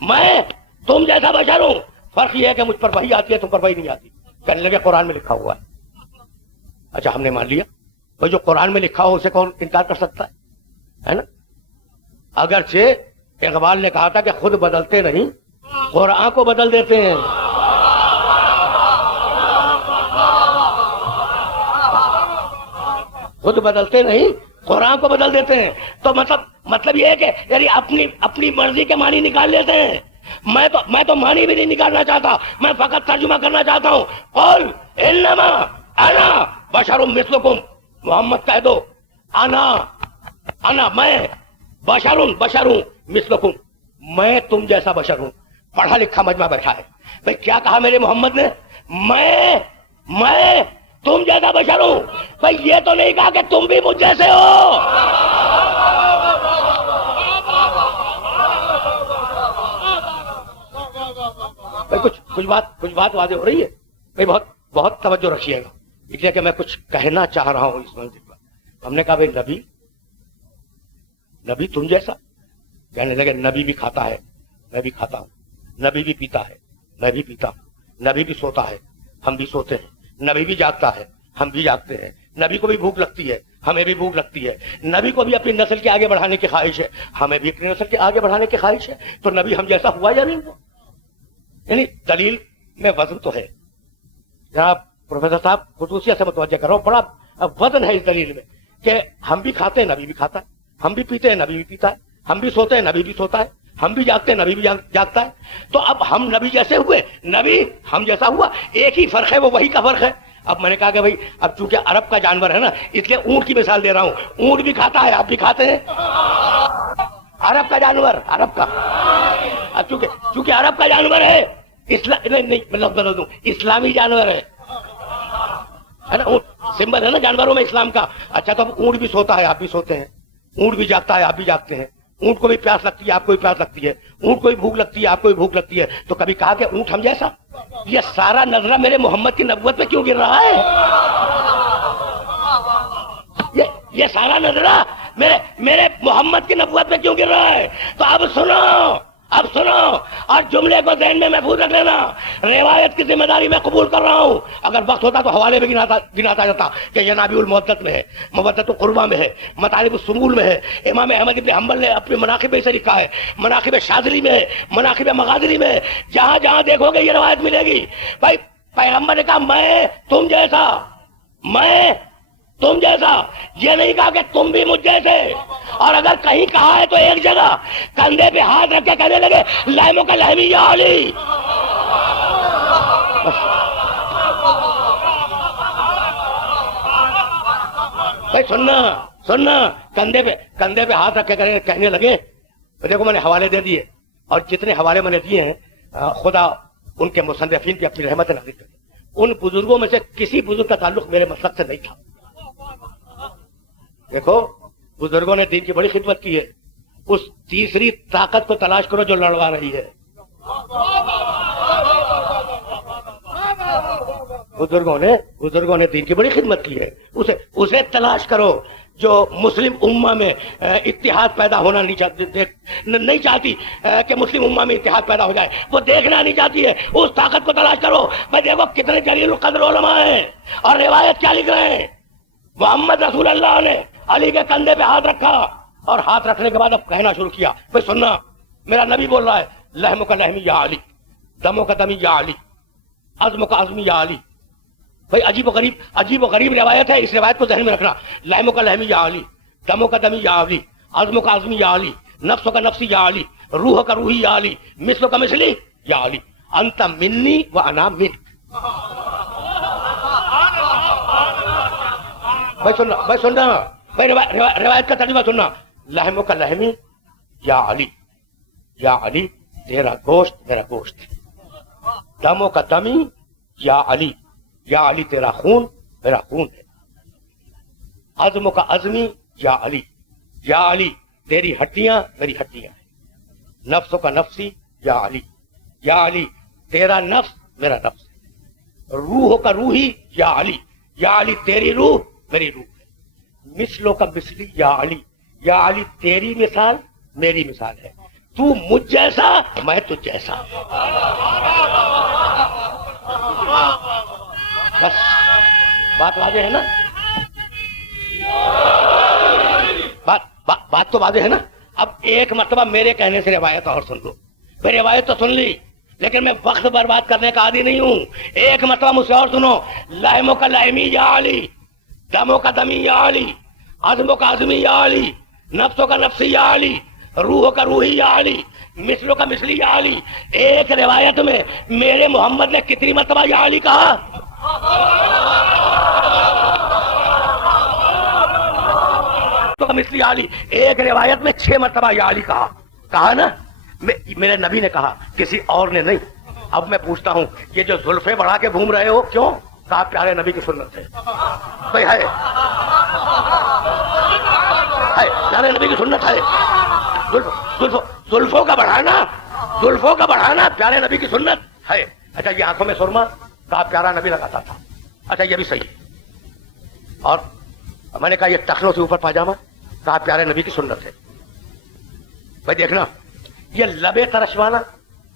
میں تم جیسا بشر ہوں. فرق یہ ہے کہ مجھ پر وحی آتی ہے, تم پر وحی نہیں آتی. کہنے لگے قرآن میں لکھا ہوا ہے. اچھا ہم نے مان لیا. بھائی جو قرآن میں لکھا ہو اسے کون انکار کر سکتا ہے نا. اگرچہ اقبال نے کہا تھا کہ خود بدلتے نہیں, قرآن کو بدل دیتے ہیں. خود بدلتے نہیں, قرآن کو بدل دیتے ہیں. تو مطلب یہ ہے کہ یعنی اپنی مرضی کے معنی نکال لیتے ہیں. میں تو معنی بھی نہیں نکالنا چاہتا, میں فقط ترجمہ کرنا چاہتا ہوں. قل انما انا بشر مثلکم, محمد کہہ دو انا میں بشر ہوں مثلکم, میں تم جیسا بشر ہوں. پڑھا لکھا مجمع بیٹھا ہے. بھائی کیا کہا میرے محمد نے, میں تم جیسا بشر ہوں. بھائی یہ تو نہیں کہا کہ تم بھی مجھ جیسے ہو. بھائی کچھ بات واضح ہو رہی ہے. بھائی بہت توجہ رکھیے گا, اس لیے کہ میں کچھ کہنا چاہ رہا ہوں اس منزل پر. ہم نے کہا بھائی نبی تم جیسا. کہنے لگے نبی بھی کھاتا ہے, میں بھی کھاتا ہوں. نبی بھی پیتا ہے, میں بھی پیتا ہوں. نبی بھی سوتا ہے, ہم بھی سوتے ہیں. نبی بھی جاگتا ہے, ہم بھی جاگتے ہیں. نبی کو بھی بھوک لگتی ہے, ہمیں بھی بھوک لگتی ہے. نبی کو بھی اپنی نسل کے آگے بڑھانے کی خواہش ہے, ہمیں بھی اپنی نسل کے آگے بڑھانے کی خواہش ہے. تو نبی ہم جیسا ہوا یا نہیں ہوا؟ یعنی دلیل میں وزن تو ہے. جناب پروفیسر صاحب خصوصیت سے متوجہ کر رہا ہوں, بڑا وزن ہے اس دلیل میں کہ ہم بھی کھاتے ہیں, نبی بھی کھاتا ہے. ہم بھی پیتے ہیں, نبی بھی پیتا ہے. ہم بھی سوتے ہیں, نبی بھی سوتا ہے. ہم بھی جاگتے ہیں, نبی بھی جاگتا ہے. تو اب ہم نبی جیسے ہوئے, نبی ہم جیسا ہوا. ایک ہی فرق ہے, وہ وہی کا فرق ہے. اب میں نے کہا کہ بھائی اب چونکہ عرب کا جانور ہے نا, اس لیے اونٹ کی مثال دے رہا ہوں. اونٹ بھی کھاتا ہے, آپ بھی کھاتے ہیں. عرب کا جانور, عرب کا, اب چونکہ عرب کا جانور ہے, نہیں میں لفظ بدل دوں, اسلامی جانور ہے نا. اونٹ سمبل ہے نا جانوروں میں اسلام کا. اچھا تو اب اونٹ بھی سوتا ہے, آپ بھی سوتے ہیں. اونٹ بھی جاگتا ہے, آپ بھی جاگتے ہیں. اونٹ کو بھی پیاس لگتی ہے, آپ کو بھی پیاس لگتی ہے. اونٹ کو بھی بھوک لگتی ہے, آپ کو بھی بھوک لگتی ہے. تو کبھی کہا کہ اونٹ ہم جیسا؟ یہ سارا نظرہ میرے محمد کی نبوت پہ کیوں گر رہا ہے؟ یہ سارا نظرہ میرے محمد کی نبوت پہ کیوں گر رہا ہے؟ تو اب سنو اور جملے کو ذہن میں محفوظ رکھ لینا. روایت کی ذمہ داری میں قبول کر رہا ہوں. اگر وقت ہوتا تو حوالے میں گناتا جاتا کہ یہ نابع المودت میں ہے, مودت القربہ میں ہے, مطالب السمول میں ہے. امام احمد بن حنبل نے اپنے مناقب میں اسے لکھا ہے, مناقب شاذلی میں ہے, مناقب مغازلی میں ہے. جہاں دیکھو گے یہ روایت ملے گی. بھائی پیغمبر نے کہا میں تم جیسا, یہ نہیں کہا کہ تم بھی مجھ جیسے. اور اگر کہیں کہا ہے تو ایک جگہ کندھے پہ ہاتھ رکھ کے کہنے لگے لہموں کا لہمی یا علی. بھائی سننا کندھے پہ ہاتھ رکھ کے کہنے لگے. دیکھو میں نے حوالے دے دیے, اور جتنے حوالے میں نے دیے ہیں خدا ان کے مصنفین کی اپنی رحمت نازل کرے. ان بزرگوں میں سے کسی بزرگ کا تعلق میرے مسلک سے نہیں تھا. دیکھو بزرگوں نے دین کی بڑی خدمت کی ہے. اس تیسری طاقت کو تلاش کرو جو لڑوا رہی ہے. بزرگوں نے دین کی بڑی خدمت کی ہے. اسے تلاش کرو جو مسلم امہ میں اتحاد پیدا ہونا نہیں چاہتی کہ مسلم امہ میں اتحاد پیدا ہو جائے, وہ دیکھنا نہیں چاہتی ہے. اس طاقت کو تلاش کرو. میں دیکھو کتنے جلیل القدر علماء ہیں, اور روایت کیا لکھ رہے ہیں. محمد رسول اللہ نے علی کے کندھے پہ ہاتھ رکھا, اور ہاتھ رکھنے کے بعد اب کہنا شروع کیا. بھائی سننا, میرا نبی بول رہا ہے لحم کا لحمی یا علی, دموں کا دمی یا علی, عزم کا عزمی یا علی. بھائی عجیب و غریب روایت ہے, اس روایت کو ذہن میں رکھنا. لحم کا لحمی یا علی, دموں کا دمی یا علی, عزم کا عزمی یا علی, نفس کا نفسی یا علی. روح کا روحی یا علی، مثل کا مثلی یا علی، انت منی و انا منک۔ بھائی سننا بھائی، روایت کا ترجمہ سننا، لحم کا لحمی یا علی، یا علی تیرا گوشت میرا گوشت، دموں کا دمی یا علی، یا علی تیرا خون میرا خون ہے، عزم کا عزمی یا علی، یا علی تیری ہڈیاں میری ہڈیاں ہیں، نفس کا نفسی یا علی، یا علی تیرا نفس میرا نفس ہے، روح کا روحی یا علی، یا علی تیری روح میری روح ہے، مثلوں کا مثلی یا علی، یا علی تیری مثال میری مثال ہے، تو مجھ جیسا میں تجھ جیسا۔ بس بات واضح ہے نا، بات تو واضح ہے نا۔ اب ایک مرتبہ میرے کہنے سے روایت اور سن لو، میں روایت تو سن لی لیکن میں وقت برباد کرنے کا عادی نہیں ہوں، ایک مرتبہ مجھ سے اور سنو، لحموں کا لحمی یا علی، دموں کا دمی یا علی، عزموں کا عزمی یا علی، نفسوں کا نفسی یا علی، روح کا روحی یا علی، مثلوں کا مثلی یا علی۔ ایک روایت میں میرے محمد نے کتنی مرتبہ یا علی کہا؟ تو مثلی یا علی، ایک روایت میں 6 مرتبہ یا علی کہا نا، میرے نبی نے کہا، کسی اور نے نہیں۔ اب میں پوچھتا ہوں، یہ جو زلفیں بڑھا کے گھوم رہے ہو کیوں؟ کہا پیارے نبی کی سنت ہے بھائی، ہے پیارے نبی کی سنت ہے، زلفوں کا بڑھانا پیارے نبی کی سنت ہے۔ اچھا یہ آنکھوں میں سرما، کہا پیارا نبی لگاتا تھا، اچھا یہ بھی صحیح ہے۔ اور میں نے کہا یہ ٹخنوں سے اوپر پاجامہ، کہا پیارے نبی کی سنت ہے۔ بھائی دیکھنا یہ لبے ترشوانا،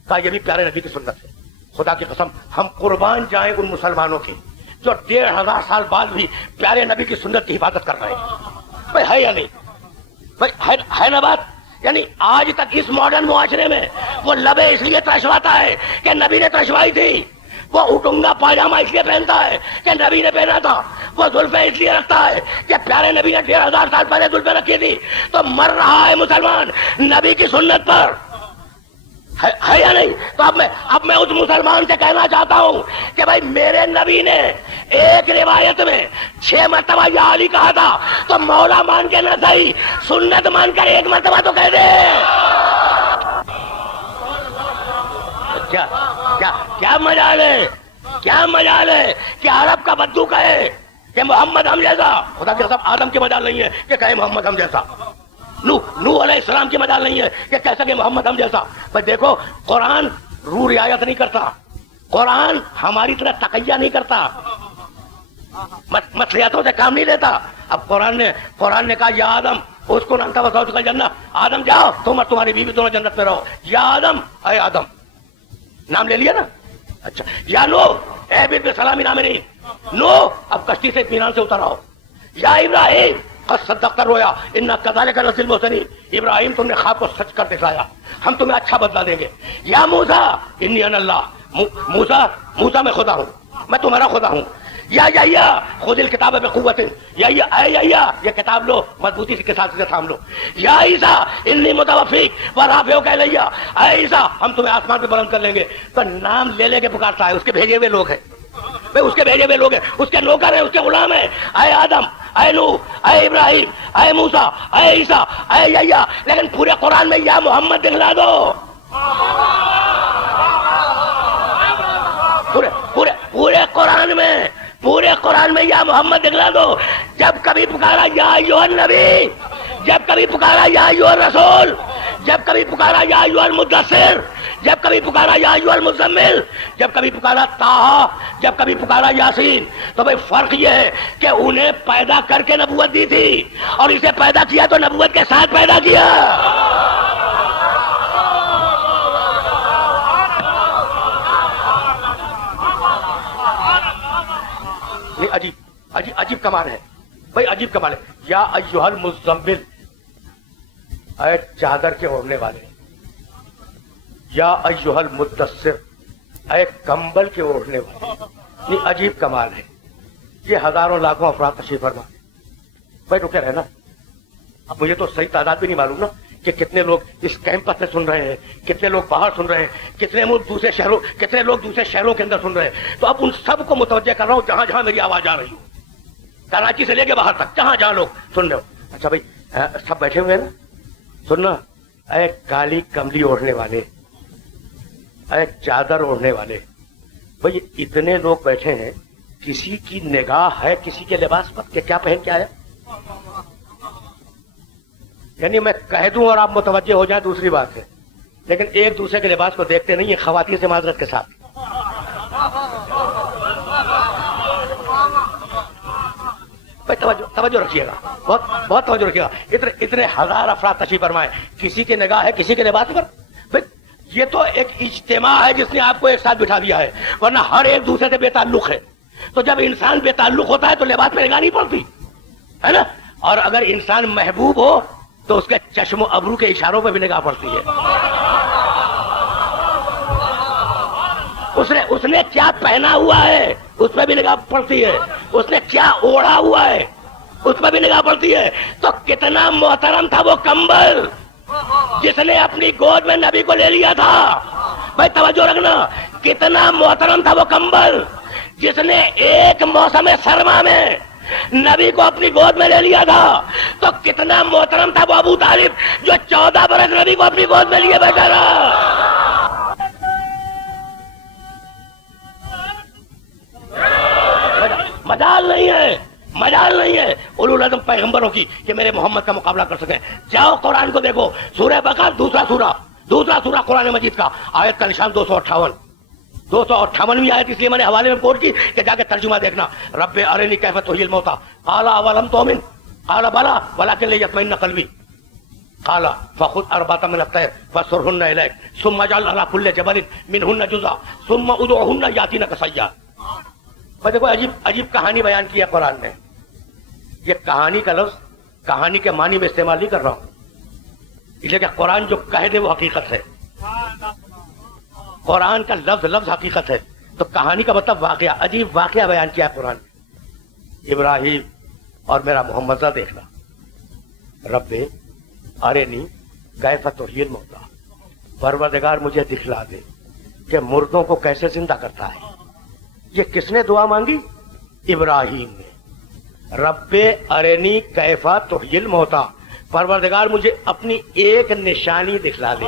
کہا یہ بھی پیارے نبی کی سنت ہے۔ خدا کی قسم ہم قربان جائیں ان مسلمانوں کے جو 1500 سال بعد بھی پیارے نبی کی سنت کی حفاظت کر رہے ہیں۔ بھائی ہے یا نہیں؟ بھائی ہے نا بات؟ یعنی آج تک اس ماڈرن معاشرے میں وہ لبے اس لیے ترشواتا ہے کہ نبی نے ترشوائی تھی، وہ اٹنگا پاجامہ اس لیے پہنتا ہے کہ نبی نے پہنا تھا، وہ زلفیں اس لیے رکھتا ہے کہ پیارے نبی نے 1500 سال پہلے زلفیں رکھی تھی۔ تو مر رہا ہے مسلمان نبی کی سنت پر، ہے یا نہیں؟ تو اب میں اس مسلمان سے کہنا چاہتا ہوں کہ بھائی میرے نبی نے ایک روایت میں 6 مرتبہ یا علی کہا تھا، تو مولا مان کے نہ صحیح، سنت مان کر ایک مرتبہ تو کہہ دے۔ کیا مجال ہے کہ عرب کا بدو کہے کہ محمد ہم جیسا؟ خدا کی قسم آدم کی مجال نہیں ہے کہ کہے محمد ہم جیسا، نوح علیہ السلام کی مجال نہیں ہے کہ کہہ سکے محمد ہم جیسا۔ بھائی دیکھو قرآن رو رعایت نہیں کرتا، قرآن ہماری طرح تقیہ نہیں کرتا، مصلحتوں سے کام نہیں لیتا۔ اب قرآن نے کہا یا آدم اسکن انت وزوجک الجنہ، آدم جاؤ تم اور تمہاری بیوی دونوں جنت میں رہو۔ یا آدم، اے آدم، نام لے لیا نا؟ اچھا یا نوح اہبط بسلام آمنین، نوح اب کشتی سے اطمینان سے اتر آؤ۔ یا ابراہیم قد صدقت الرؤیا انا کذلک نجزی المحسنین، ابراہیم تم نے خواب کو سچ کر دکھایا، ہم تمہیں اچھا بدلہ دیں گے۔ یا موسیٰ انی انا اللہ، موسیٰ میں خدا ہوں، میں تمہارا خدا ہوں۔ یا خذ الکتاب بقوت، یا یہ کتاب لو مضبوطی کے ساتھ تھام لو۔ یا عیسیٰ انی متوفیک ورافعک الی، اے عیسیٰ ہم تمہیں آسمان پہ بلند کر لیں گے۔ تو نام لے کے پکارتا ہے، اس کے بھیجے ہوئے لوگ ہیں، اس کے بھیجے ہوئے لوگ ہیں، اس کے نوکر ہیں، اس کے غلام ہیں۔ اے آدم، اے نوح، اے ابراہیم، اے موسیٰ، اے عیسیٰ، اے یا، لیکن پورے قرآن میں یا محمد دکھلا دو، پورے قرآن میں یا محمد دکھلا دو۔ جب کبھی پکارا یا ایھا النبی، جب کبھی پکارا یا ایھا الرسول، جب کبھی پکارا یا ایھا المدثر، جب کبھی پکارا یا ایھا المزمل، جب کبھی پکارا طٰہٰ، جب کبھی پکارا یاسین، تو بھئی فرق یہ ہے کہ انہیں پیدا کر کے نبوت دی تھی اور اسے پیدا کیا تو نبوت کے ساتھ پیدا کیا۔ عجیب کمال ہے بھائی، عجیب کمال ہے۔ یا ایھا المزمل، اے چادر کے اوڑھنے والے، یا ایھا المدثر، اے کمبل کے اوڑھنے والے۔ یہ عجیب کمال ہے، یہ ہزاروں لاکھوں افراد تشریف فرما۔ بھائی رکے رہنا، اب مجھے تو صحیح تعداد بھی نہیں معلوم نا کہ کتنے لوگ اس کیمپس سے سن رہے ہیں, کتنے لوگ باہر سن رہے ہیں, کتنے لوگ دوسرے شہروں کے اندر سن رہے ہیں. تو اب ان سب کو متوجہ کر رہا ہوں جہاں جہاں میری آواز آ رہی ہو, کراچی سے لے کے باہر تک, جہاں جہاں لوگ سن رہے ہو. اچھا بھائی سب بیٹھے ہوئے ہیں نا, سننا. اے کالی کملی اوڑھنے والے, اے چادر اوڑھنے والے, بھائی اتنے لوگ بیٹھے ہیں, کسی کی نگاہ ہے کسی کے لباس پر کہ کیا پہن کے آیا؟ یعنی میں کہہ دوں اور آپ متوجہ ہو جائیں دوسری بات ہے, لیکن ایک دوسرے کے لباس کو دیکھتے نہیں ہیں. خواتین سے معذرت کے ساتھ, توجہ رکھیے گا, بہت توجہ رکھیے گا. اتنے ہزار افراد تشریف فرمائے, کسی کی نگاہ ہے کسی کے لباس پر؟ بھائی یہ تو ایک اجتماع ہے جس نے آپ کو ایک ساتھ بٹھا دیا ہے, ورنہ ہر ایک دوسرے سے بے تعلق ہے. تو جب انسان بے تعلق ہوتا ہے تو لباس پہ نگاہ نہیں پڑتی ہے نا, اور اگر انسان محبوب ہو تو اس کے چشم و ابرو کے اشاروں پہ بھی نگاہ پڑتی ہے. اس نے کیا پہنا ہوا ہے اس پہ بھی نگاہ پڑتی ہے, اس نے کیا اوڑھا ہوا ہے اس پہ بھی نگاہ پڑتی ہے. تو کتنا محترم تھا وہ کمبل جس نے اپنی گود میں نبی کو لے لیا تھا. بھائی توجہ رکھنا, کتنا محترم تھا وہ کمبل جس نے ایک موسم سرما میں نبی کو اپنی گود میں لے لیا تھا. تو کتنا محترم تھا وہ ابو طالب جو 14 برس نبی کو اپنی گود میں لیے بیٹھا رہا. مجال نہیں ہے اولو العزم پیغمبروں کی کہ میرے محمد کا مقابلہ کر سکیں. جاؤ قرآن کو دیکھو, سورہ بقرہ دوسرا سورہ قرآن مجید کا, آیت کا نشان 258 آیت, اس لیے میں نے حوالے میں کوٹ کی کہ جا کے ترجمہ دیکھنا. رب ارنی کیف تحیی الموتى قال اولم تؤمن قال بلى ولكن ليطمئن قلبي قال فخذ أربعة من الطير فصرهن إليك ثم اجعل على كل جبل منهن جزءا ثم ادعهن يأتينك سعيا. میں دیکھو عجیب کہانی بیان کی ہے قرآن نے. یہ کہانی کا لفظ کہانی کے معنی میں استعمال نہیں کر رہا ہوں, اس لیے کہ قرآن جو کہہ دے وہ حقیقت ہے. قرآن کا لفظ حقیقت ہے, تو کہانی کا مطلب واقعہ, عجیب واقعہ بیان کیا ہے قرآن نے. ابراہیم اور میرا محمد ذرا دیکھنا. رب ارنی کیف تحیی الموتى, پروردگار مجھے دکھلا دے کہ مردوں کو کیسے زندہ کرتا ہے. یہ کس نے دعا مانگی؟ ابراہیم نے. رب ارنی کیف تحیی الموتى, پروردگار مجھے اپنی ایک نشانی دکھلا دے,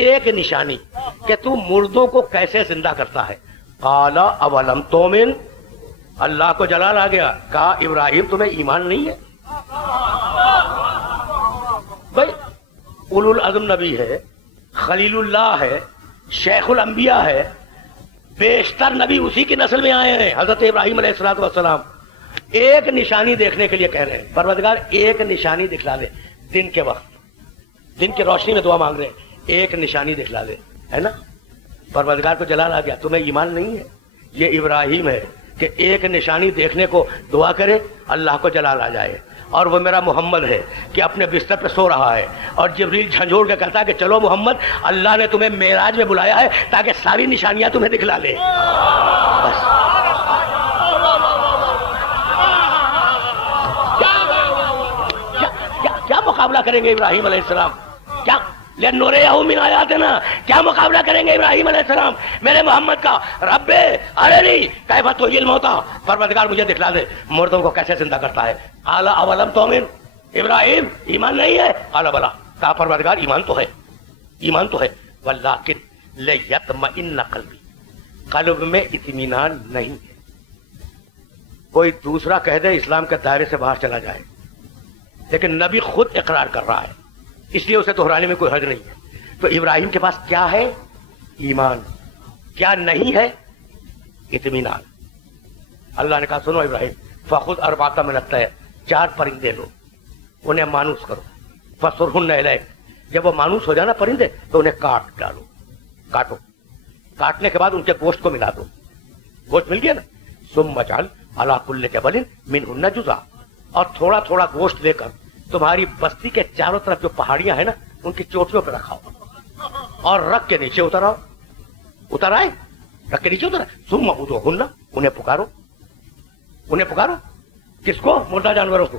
ایک نشانی کہ تو مردوں کو کیسے زندہ کرتا ہے. قال اولم تؤمن, اللہ کو جلال آ گیا, کہا ابراہیم تمہیں ایمان نہیں ہے؟ بھائی اولو العزم نبی ہے, خلیل اللہ ہے, شیخ الانبیاء ہے, بیشتر نبی اسی کی نسل میں آئے ہیں, حضرت ابراہیم علیہ الصلوۃ والسلام. ایک نشانی دیکھنے کے لیے کہہ رہے ہیں, پروردگار ایک نشانی دکھلا دے. دن کے وقت, دن کی روشنی میں دعا مانگ رہے ہیں, ایک نشانی دکھلا دے, ہے نا. پروردگار کو جلال آ گیا, تمہیں ایمان نہیں ہے؟ یہ ابراہیم ہے کہ ایک نشانی دیکھنے کو دعا کرے اللہ کو جلال آ جائے. اور وہ میرا محمد ہے کہ اپنے بستر پہ سو رہا ہے اور جبریل جھنجھوڑ کے کہتا ہے کہ چلو محمد, اللہ نے تمہیں معراج میں بلایا ہے تاکہ ساری نشانیاں تمہیں دکھلا لے. بس کیا مقابلہ کریں گے ابراہیم علیہ السلام؟ کیا لنُرِيَهُ مِنْ آیاتِنَا, کیا مقابلہ کریں گے ابراہیم علیہ السلام میرے محمد کا؟ رب ارنی کیف تحیی الموتى, پروردگار مجھے دکھلا دے مردوں کو کیسے زندہ کرتا ہے. قال اولم تؤمن, ابراہیم ایمان نہیں ہے؟ قال بلی, کہا پروردگار ایمان تو ہے. ولکن لیطمئن قلبی, قلب میں اطمینان نہیں ہے. کوئی دوسرا کہہ دے اسلام کے دائرے سے باہر چلا جائے, لیکن نبی خود اقرار کر رہا ہے, اس لیے اسے دہرانے میں کوئی حرج نہیں ہے. تو ابراہیم کے پاس کیا ہے؟ ایمان. کیا نہیں ہے؟ اطمینان. اللہ نے کہا سنو ابراہیم, فخذ اربعۃ من الطیر, 4 پرندے لو, انہیں مانوس کرو, فصرہن الیک, جب وہ مانوس ہو جائے نا پرندے تو انہیں کاٹ ڈالو, کاٹو, کاٹنے کے بعد ان کے گوشت کو ملا دو, گوشت مل گیا نا. ثم اجعل علی کل جبل منہن جزءا, اور تھوڑا تھوڑا گوشت لے کر تمہاری بستی کے چاروں طرف جو پہاڑیاں ہیں نا ان کی چوٹیوں پہ رکھاؤ اور رکھ کے نیچے اتر آئے, رکھ کے نیچے اتر. ثم ادعوہن, انہیں پکارو. کس کو؟ مردہ جانوروں کو.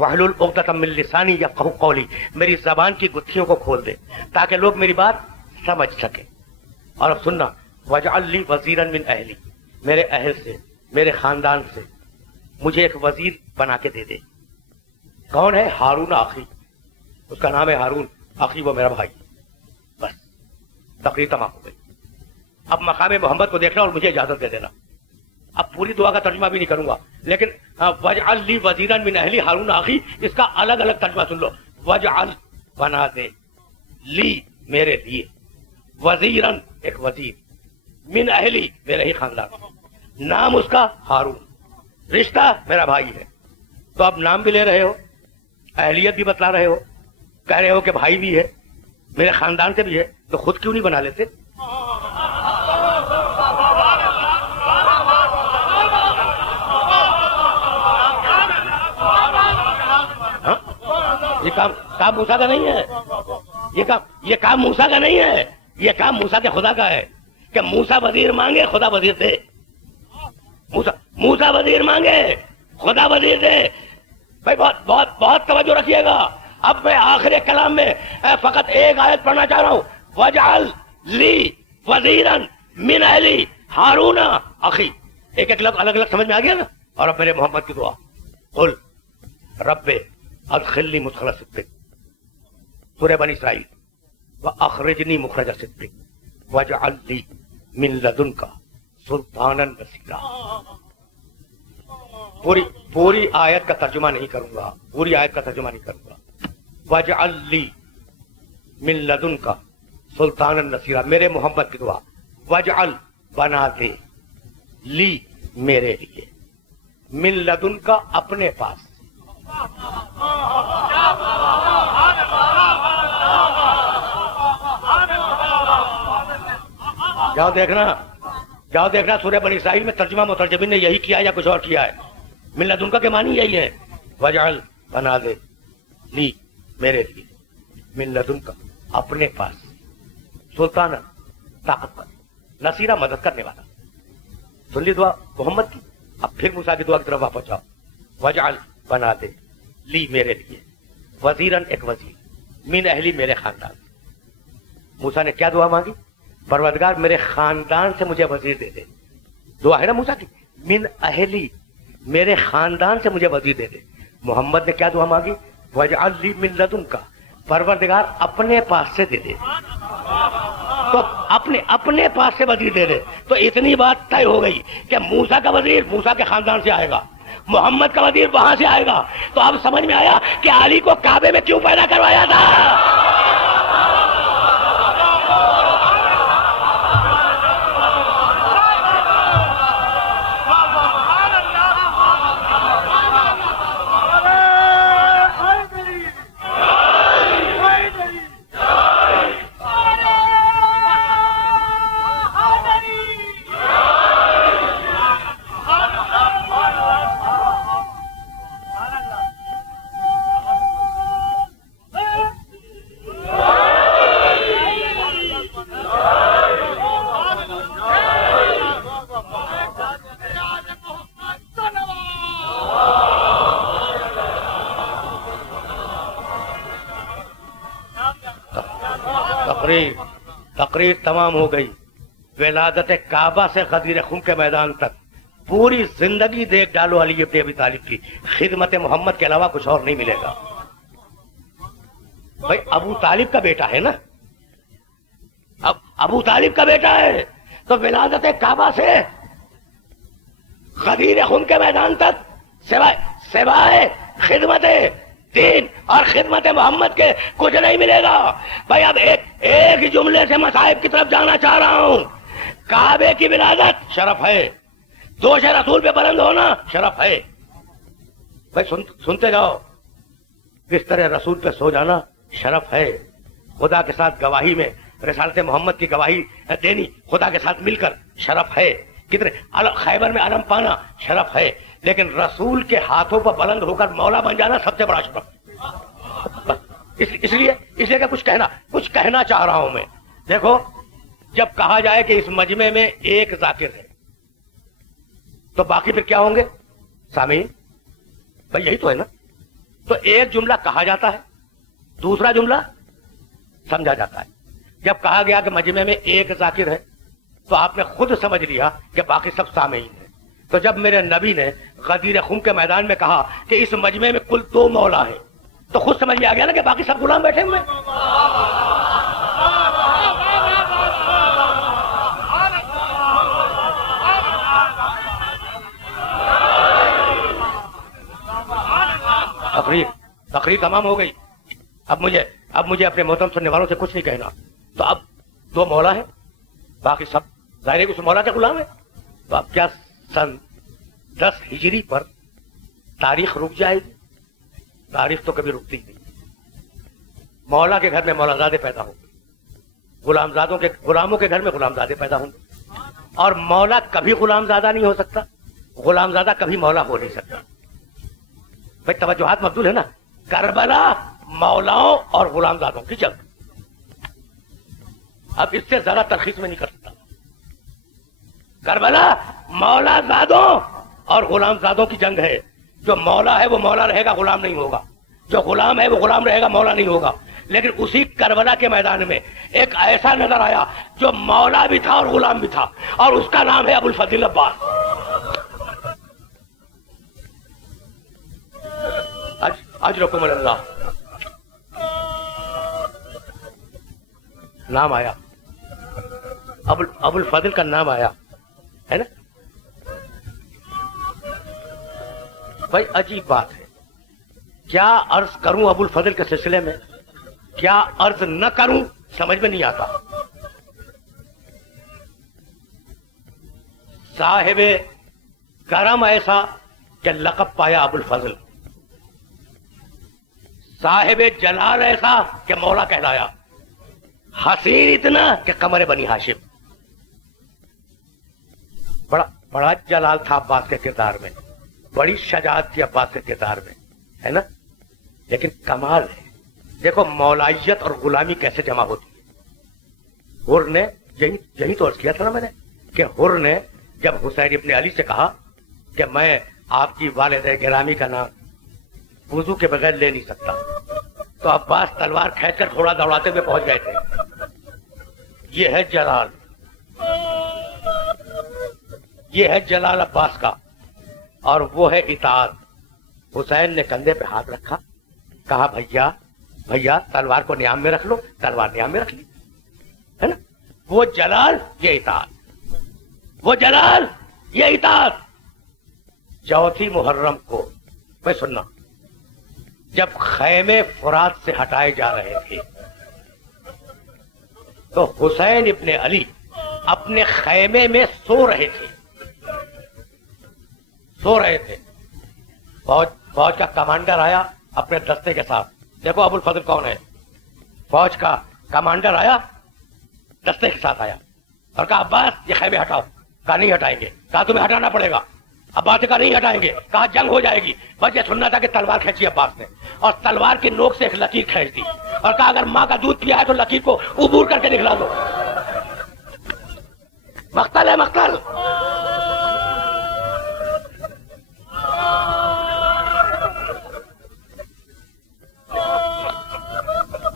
وحلل عقدۃ من لسانی یفقہوا قولی، میری زبان کی گتھیوں کو کھول دے تاکہ لوگ میری بات سمجھ سکیں. اور اب سننا، واجعل لی وزیرا من اہلی، میرے اہل سے، میرے خاندان سے مجھے ایک وزیر بنا کے دے دے. کون ہے؟ ہارون اخی، اس کا نام ہے ہارون اخی، وہ میرا بھائی. بس تقریر تمام ہو گئی. اب مقام محمد کو دیکھنا اور مجھے اجازت دے دینا. اب پوری دعا کا ترجمہ بھی نہیں کروں گا، لیکن وجعل لی وزیرا من اہلی ہارون اخی، اس کا الگ الگ ترجمہ سن لو. وجعل، بنا دے، لی، میرے لیے، وزیرن، ایک وزیر، من اہلی، میرے ہی خاندان، نام اس کا ہارون، رشتہ میرا بھائی ہے. تو اب نام بھی لے رہے ہو، اہلیت بھی بتلا رہے ہو، کہہ رہے ہو کہ بھائی بھی ہے، میرے خاندان سے بھی ہے، تو خود کیوں نہیں بنا لیتے؟ یہ کام موسیٰ کا نہیں ہے، یہ کام موسیٰ کا نہیں ہے، یہ کام موسیٰ کے خدا کا ہے کہ موسیٰ وزیر مانگے خدا وزیر دے. موسیٰ وزیر مانگے خدا وزیر دے. بھائی بہت بہت بہت توجہ رکھیے گا. اب میں آخر کلام میں فقط ایک آیت پڑھنا چاہ رہا ہوں. وجعل لی وزیرا من اہلی ہارون اخی. ایک ایک لفظ الگ الگ سمجھ میں آ گیا نا. اور اب میرے محمد کی دعا، قل رب ادخلنی مدخل صدق، سورہ بنی اسرائیل، واخرجنی مخرج صدق واجعل لی من لدنک سلطانا نصیرا. پوری آیت کا ترجمہ نہیں کروں گا، پوری آیت کا ترجمہ نہیں کروں گا. واجعل لی من لدنک سلطانا نصیرا، میرے محمد کی دعا. واجعل، بنا دے، لی، میرے لیے، من لدنک، اپنے پاس. جاؤ دیکھنا سورہ بنی اسرائیل میں ترجمہ مترجمین نے یہی کیا یا کچھ اور کیا ہے. من لدن کا کے معنی یہی ہے. وجعل، بنا دے، لی، میرے لیے، من لدن کا، اپنے پاس، سلطانہ، طاقتور، نصیرہ، مدد کرنے والا. سن لی دعا محمد کی. اب پھر موسیٰ کی دعا کی طرف واپس جاؤ. وجعل، بنا دے، لی، میرے لیے، وزیرن، ایک وزیر، من اہلی، میرے خاندان. موسیٰ نے کیا دعا مانگی؟ پروردگار میرے خاندان سے مجھے وزیر دے دے. دعا ہے نا موسیٰ کی، من اہلی، میرے خاندان سے مجھے وزیر دے دے. محمد نے کیا دعا مانگی؟ وجعل لی من لدنک، پروردگار اپنے پاس سے دے دے. تو اپنے پاس سے وزیر دے دے. تو اتنی بات طے ہو گئی کہ موسیٰ کا وزیر موسیٰ کے خاندان سے آئے گا، محمد کا وزیر وہاں سے آئے گا. تو اب سمجھ میں آیا کہ علی کو کعبے میں کیوں پیدا کروایا تھا. تقریر تمام ہو گئی. ولادت کعبہ سے غدیر خم کے میدان تک پوری زندگی دیکھ ڈالو علی ابن ابی طالب کی. خدمت محمد کے علاوہ کچھ اور نہیں ملے گا. بھائی ابو طالب کا بیٹا ہے نا، اب ابو طالب کا بیٹا ہے تو ولادت کعبہ سے غدیر خم کے میدان تک سوائے خدمت دین اور خدمت محمد کے کچھ نہیں ملے گا. بھائی اب ایک جملے سے مصائب کی طرف جانا چاہ رہا ہوں. کعبے کی ولادت شرف ہے، دوش رسول پہ بلند ہونا شرف ہے. بھائی سنتے جاؤ. بستر رسول پہ سو جانا شرف ہے. خدا کے ساتھ گواہی میں رسالت محمد کی گواہی دینی خدا کے ساتھ مل کر شرف ہے. کتنے خیبر میں علم پانا شرف ہے. لیکن رسول کے ہاتھوں پر بلند ہو کر مولا بن جانا سب سے بڑا شرف. اس لیے کہ کچھ کہنا چاہ رہا ہوں میں. دیکھو جب کہا جائے کہ اس مجمع میں ایک ذاکر ہے تو باقی پھر کیا ہوں گے سامعین؟ بھائی یہی تو ہے نا. تو ایک جملہ کہا جاتا ہے، دوسرا جملہ سمجھا جاتا ہے. جب کہا گیا کہ مجمع میں ایک ذاکر ہے تو آپ نے خود سمجھ لیا کہ باقی سب سامعین ہیں. تو جب میرے نبی نے غدیر خم کے میدان میں کہا کہ اس مجمع میں کل 2 مولا ہیں تو خود سمجھ میں آ گیا نا کہ باقی سب غلام بیٹھے ہوئے ہیں. تقریر تمام ہو گئی. اب مجھے اپنے محترم سننے والوں سے کچھ نہیں کہنا. تو اب 2 مولا ہیں، باقی سب ظاہر اس مولا کے غلام ہیں. تو اب کیا سن 10 ہجری پر تاریخ رک جائے گی؟ تاریخ تو کبھی رکتی نہیں. مولا کے گھر میں مولا زادے پیدا ہوں گے، غلاموں کے گھر میں غلام زادے پیدا ہوں گے. اور مولا کبھی غلام زادہ نہیں ہو سکتا، غلام زادہ کبھی مولا ہو نہیں سکتا. بھائی توجہات مبذول ہے نا. کربلا مولاؤں اور غلام زادوں کی جنگ. اب اس سے زیادہ ترخیص میں نہیں کر سکتا. کربلا مولا زادوں اور غلام زادوں کی جنگ ہے. جو مولا ہے وہ مولا رہے گا، غلام نہیں ہوگا. جو غلام ہے وہ غلام رہے گا، مولا نہیں ہوگا. لیکن اسی کربلا کے میدان میں ایک ایسا نظر آیا جو مولا بھی تھا اور غلام بھی تھا، اور اس کا نام ہے ابو الفضل عباس. اجرکم اللہ. نام آیا، ابو الفضل کا نام آیا ہے نا. بھائی عجیب بات ہے، کیا عرض کروں ابو الفضل کے سلسلے میں، کیا عرض نہ کروں سمجھ میں نہیں آتا. صاحب کرم ایسا کہ لقب پایا ابو الفضل، صاحب جلال ایسا کہ مولا کہلایا، حسین اتنا کہ قمر بنی ہاشم. بڑا جلال تھا عباس کے کردار میں، بڑی شجاعت تھی عباس کے کردار میں، ہے نا. لیکن کمال ہے، دیکھو مولائیت اور غلامی کیسے جمع ہوتی ہے. حر نے یہی تو عرض کیا تھا نا میں نے کہ حر نے جب حسین ابن علی سے کہا کہ میں آپ کی والد گرامی کا نام وضو کے بغیر لے نہیں سکتا، تو عباس تلوار کھینچ کر گھوڑا دوڑاتے ہوئے پہنچ گئے تھے. یہ ہے جلال، یہ ہے جلال عباس کا، اور وہ ہے اطاعت. حسین نے کندھے پہ ہاتھ رکھا، کہا بھیا تلوار کو نیام میں رکھ لو. تلوار نیام میں رکھ لی، ہے نا. وہ جلال یہ اطاعت، وہ جلال یہ اطاعت. 4 محرم کو میں سننا، جب خیمے فرات سے ہٹائے جا رہے تھے تو حسین ابن علی اپنے خیمے میں سو رہے تھے. فوج کا کمانڈر آیا اپنے دستے کے ساتھ. دیکھو ابو الفضل کون ہے. فوج کا کمانڈر آیا، دستے کے ساتھ آیا اور کہا عباس یہ خیمے ہٹاؤ. کہا نہیں ہٹائیں گے. کہا تمہیں ہٹانا پڑے گا. عباس کا نہیں ہٹائیں گے. کہا جنگ ہو جائے گی. بس یہ سننا تھا کہ تلوار کھینچی عباس نے، اور تلوار کی نوک سے ایک لکیر کھینچ دی اور کہا اگر ماں کا دودھ پیا ہے تو لکیر کو عبور کر کے دکھلا دو. مقتل ہے مقتل.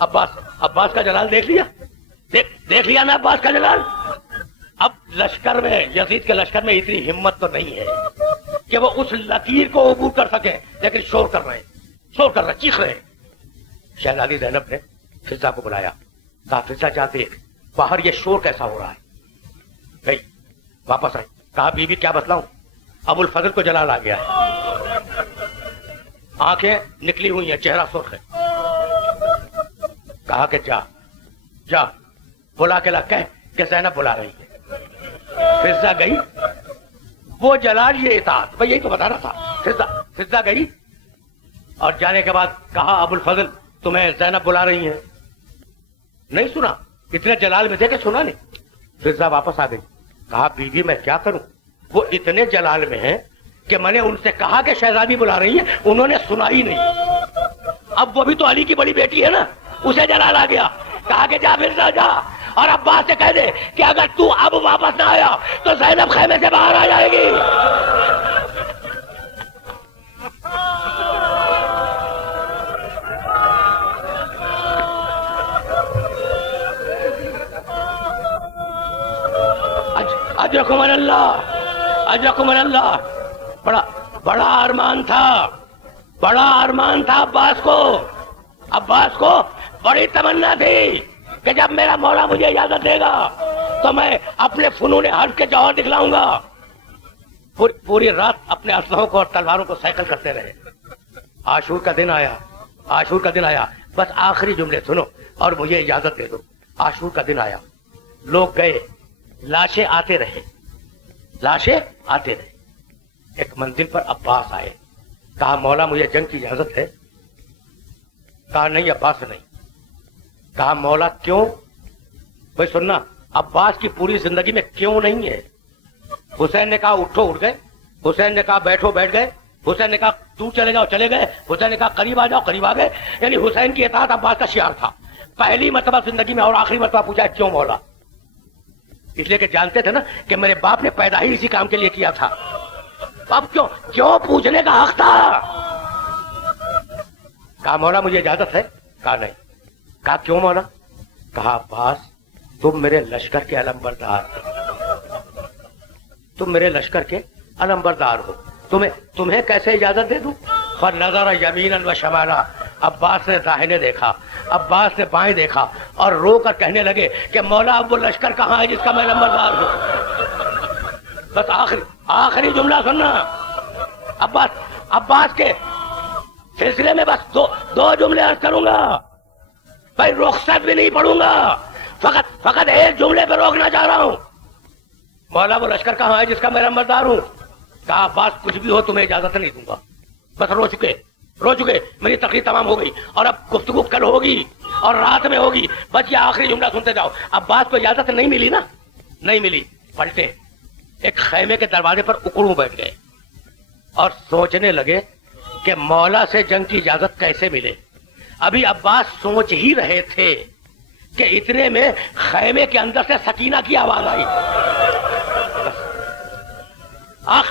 عباس کا جلال دیکھ لیا نا عباس کا جلال. اب لشکر میں، یزید کے لشکر میں اتنی ہمت تو نہیں ہے کہ وہ اس لکیر کو عبور کر سکے، لیکن شور کر رہے، چیخ رہے. شہزادی زینب نے فضا کو بلایا، کہا فضا جا دیکھ باہر یہ شور کیسا ہو رہا ہے. گئی واپس آئی، کہا بی بی کیا بتلاؤں، ابو الفضل کو جلال آ گیا ہے. آنکھیں نکلی ہوئی ہیں، چہرہ سرخ ہے. کہا کہ جا بلا کے لا، کہہ کہ زینب بلا رہی ہے. فضا گئی، وہ جلال یہ اطاعت. بھئی یہی تو بتانا تھا. فضا گئی اور جانے کے بعد کہا ابو الفضل تمہیں زینب بلا رہی ہیں. نہیں سنا، اتنے جلال میں تھے کہ سنا نہیں. فضا واپس آ گئی. کہا بیوی میں کیا کروں، وہ اتنے جلال میں ہیں کہ میں نے ان سے کہا کہ شہزادی بلا رہی ہیں، انہوں نے سنا ہی نہیں. اب وہ بھی تو علی کی بڑی بیٹی ہے نا، اسے جلال آ گیا. کہا کہ جا فضا جا اور عباس سے کہہ دے کہ اگر تو اب واپس نہ آیا تو زینب خیمے سے باہر آ جائے گی. اجرکم اللہ، اجرکم اللہ۔ بڑا بڑا ارمان تھا، بڑا ارمان تھا عباس کو، عباس کو بڑی تمنا تھی کہ جب میرا مولا مجھے اجازت دے گا تو میں اپنے فنون حرب کے جوہر دکھلاؤں گا۔ پوری رات اپنے اسلحوں کو اور تلواروں کو سائیکل کرتے رہے۔ عاشور کا دن آیا، عاشور کا دن آیا، بس آخری جملے سنو اور مجھے اجازت دے دو۔ عاشور کا دن آیا، لوگ گئے، لاشیں آتے رہے، لاشیں آتے رہے۔ ایک منزل پر عباس آئے، کہا مولا مجھے جنگ کی اجازت ہے؟ کہا نہیں عباس نہیں۔ کہا مولا کیوں؟ بھائی سننا، عباس کی پوری زندگی میں کیوں نہیں ہے۔ حسین نے کہا اٹھو، اٹھ گئے۔ حسین نے کہا بیٹھو، بیٹھ گئے۔ حسین نے کہا دور چلے جاؤ، چلے گئے۔ حسین نے کہا قریب آ جاؤ، قریب آ گئے۔ یعنی حسین کی اطاعت عباس کا شعار تھا۔ پہلی مرتبہ زندگی میں اور آخری مرتبہ پوچھا کیوں مولا؟ اس لیے کہ جانتے تھے نا کہ میرے باپ نے پیدا ہی اسی کام کے لیے کیا تھا۔ اب کیوں پوچھنے کا حق تھا۔ کہا مولا مجھے اجازت ہے؟ کہا نہیں۔ کہا کیوں مولا؟ کہا عباس تم میرے لشکر کے علم بردار، تم میرے لشکر کے علم بردار ہو، تمہیں کیسے اجازت دے دوں؟ فنظر یمینا و شمالا، عباس نے داہنے دیکھا، عباس نے بائیں دیکھا اور رو کر کہنے لگے کہ مولا اب وہ لشکر کہاں ہے جس کا میں علم بردار ہوں؟ بس آخری جملہ سننا۔ عباس کے سلسلے میں بس دو جملے عرض کروں گا، بھائی رخصت بھی نہیں پڑھوں گا، فقط ایک جملے پہ روکنا چاہ رہا ہوں۔ مولا وہ لشکر کہاں ہے جس کا میں علمبردار ہوں؟ کہا عباس کچھ بھی ہو تمہیں اجازت نہیں دوں گا، بس رو چکے، میری تقریر تمام ہو گئی اور اب گفتگو کل ہوگی اور رات میں ہوگی، بس یہ آخری جملہ سنتے جاؤ۔ عباس کو اجازت نہیں ملی نا، نہیں ملی، پلٹے ایک خیمے کے دروازے پر اکڑوں بیٹھ گئے اور سوچنے لگے کہ مولا سے جنگ کی اجازت کیسے ملے۔ ابھی عباس سوچ ہی رہے تھے کہ اتنے میں خیمے کے اندر سے سکینہ کی آواز آئی۔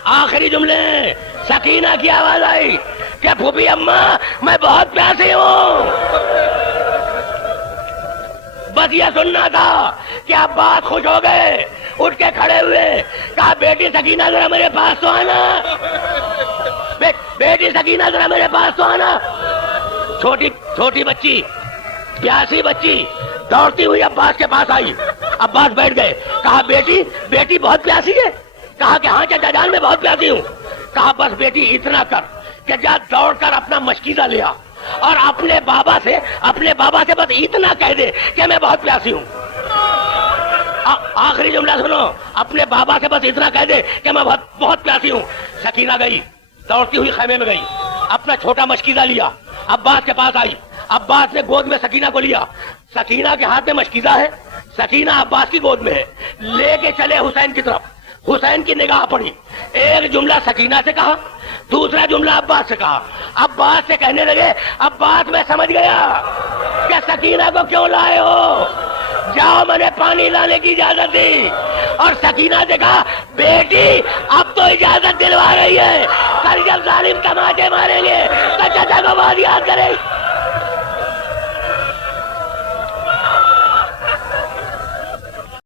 آخری جملے، سکینہ کی آواز آئی کہ پھوپھی اماں میں بہت پیاسی ہوں۔ بس یہ سننا تھا کہ عباس خوش ہو گئے، اٹھ کے کھڑے ہوئے، کہا بیٹی سکینہ ذرا میرے پاس تو آنا، بیٹی سکینہ ذرا میرے پاس تو آنا۔ چھوٹی بچی، پیاسی بچی دوڑتی ہوئی عباس کے پاس آئی۔ عباس بیٹھ گئے، کہا بیٹی بہت پیاسی ہے؟ کہا کہ ہاں چچا جان میں بہت پیاسی ہوں۔ کہا بس بیٹی اتنا کر کہ جا دوڑ کر اپنا مشکیزہ لیا اور اپنے بابا سے بس اتنا کہہ دے کہ میں بہت پیاسی ہوں۔ آخری جملہ سنو، اپنے بابا سے بس اتنا کہہ دے کہ میں بہت پیاسی ہوں۔ سکینہ گئی، دوڑتی ہوئی خیمے میں گئی، اپنا چھوٹا مشکیزہ لیا، عباس کے پاس آئی۔ عباس نے گود میں سکینہ کو لیا، سکینہ کے ہاتھ میں مشکیزہ ہے، سکینہ عباس کی گود میں ہے، لے کے چلے حسین کی طرف۔ حسین کی نگاہ پڑی، ایک جملہ سکینہ سے کہا، دوسرا جملہ عباس سے کہا۔ عباس سے کہنے لگے عباس میں سمجھ گیا کہ سکینہ کو کیوں لائے ہو، جاؤ میں نے پانی لانے کی اجازت دی۔ اور سکینہ سے کہا بیٹی اب تو اجازت دلوا رہی ہے، کل جب ظالم تماچے ماریں گے تو چچا کو بات یاد کرے۔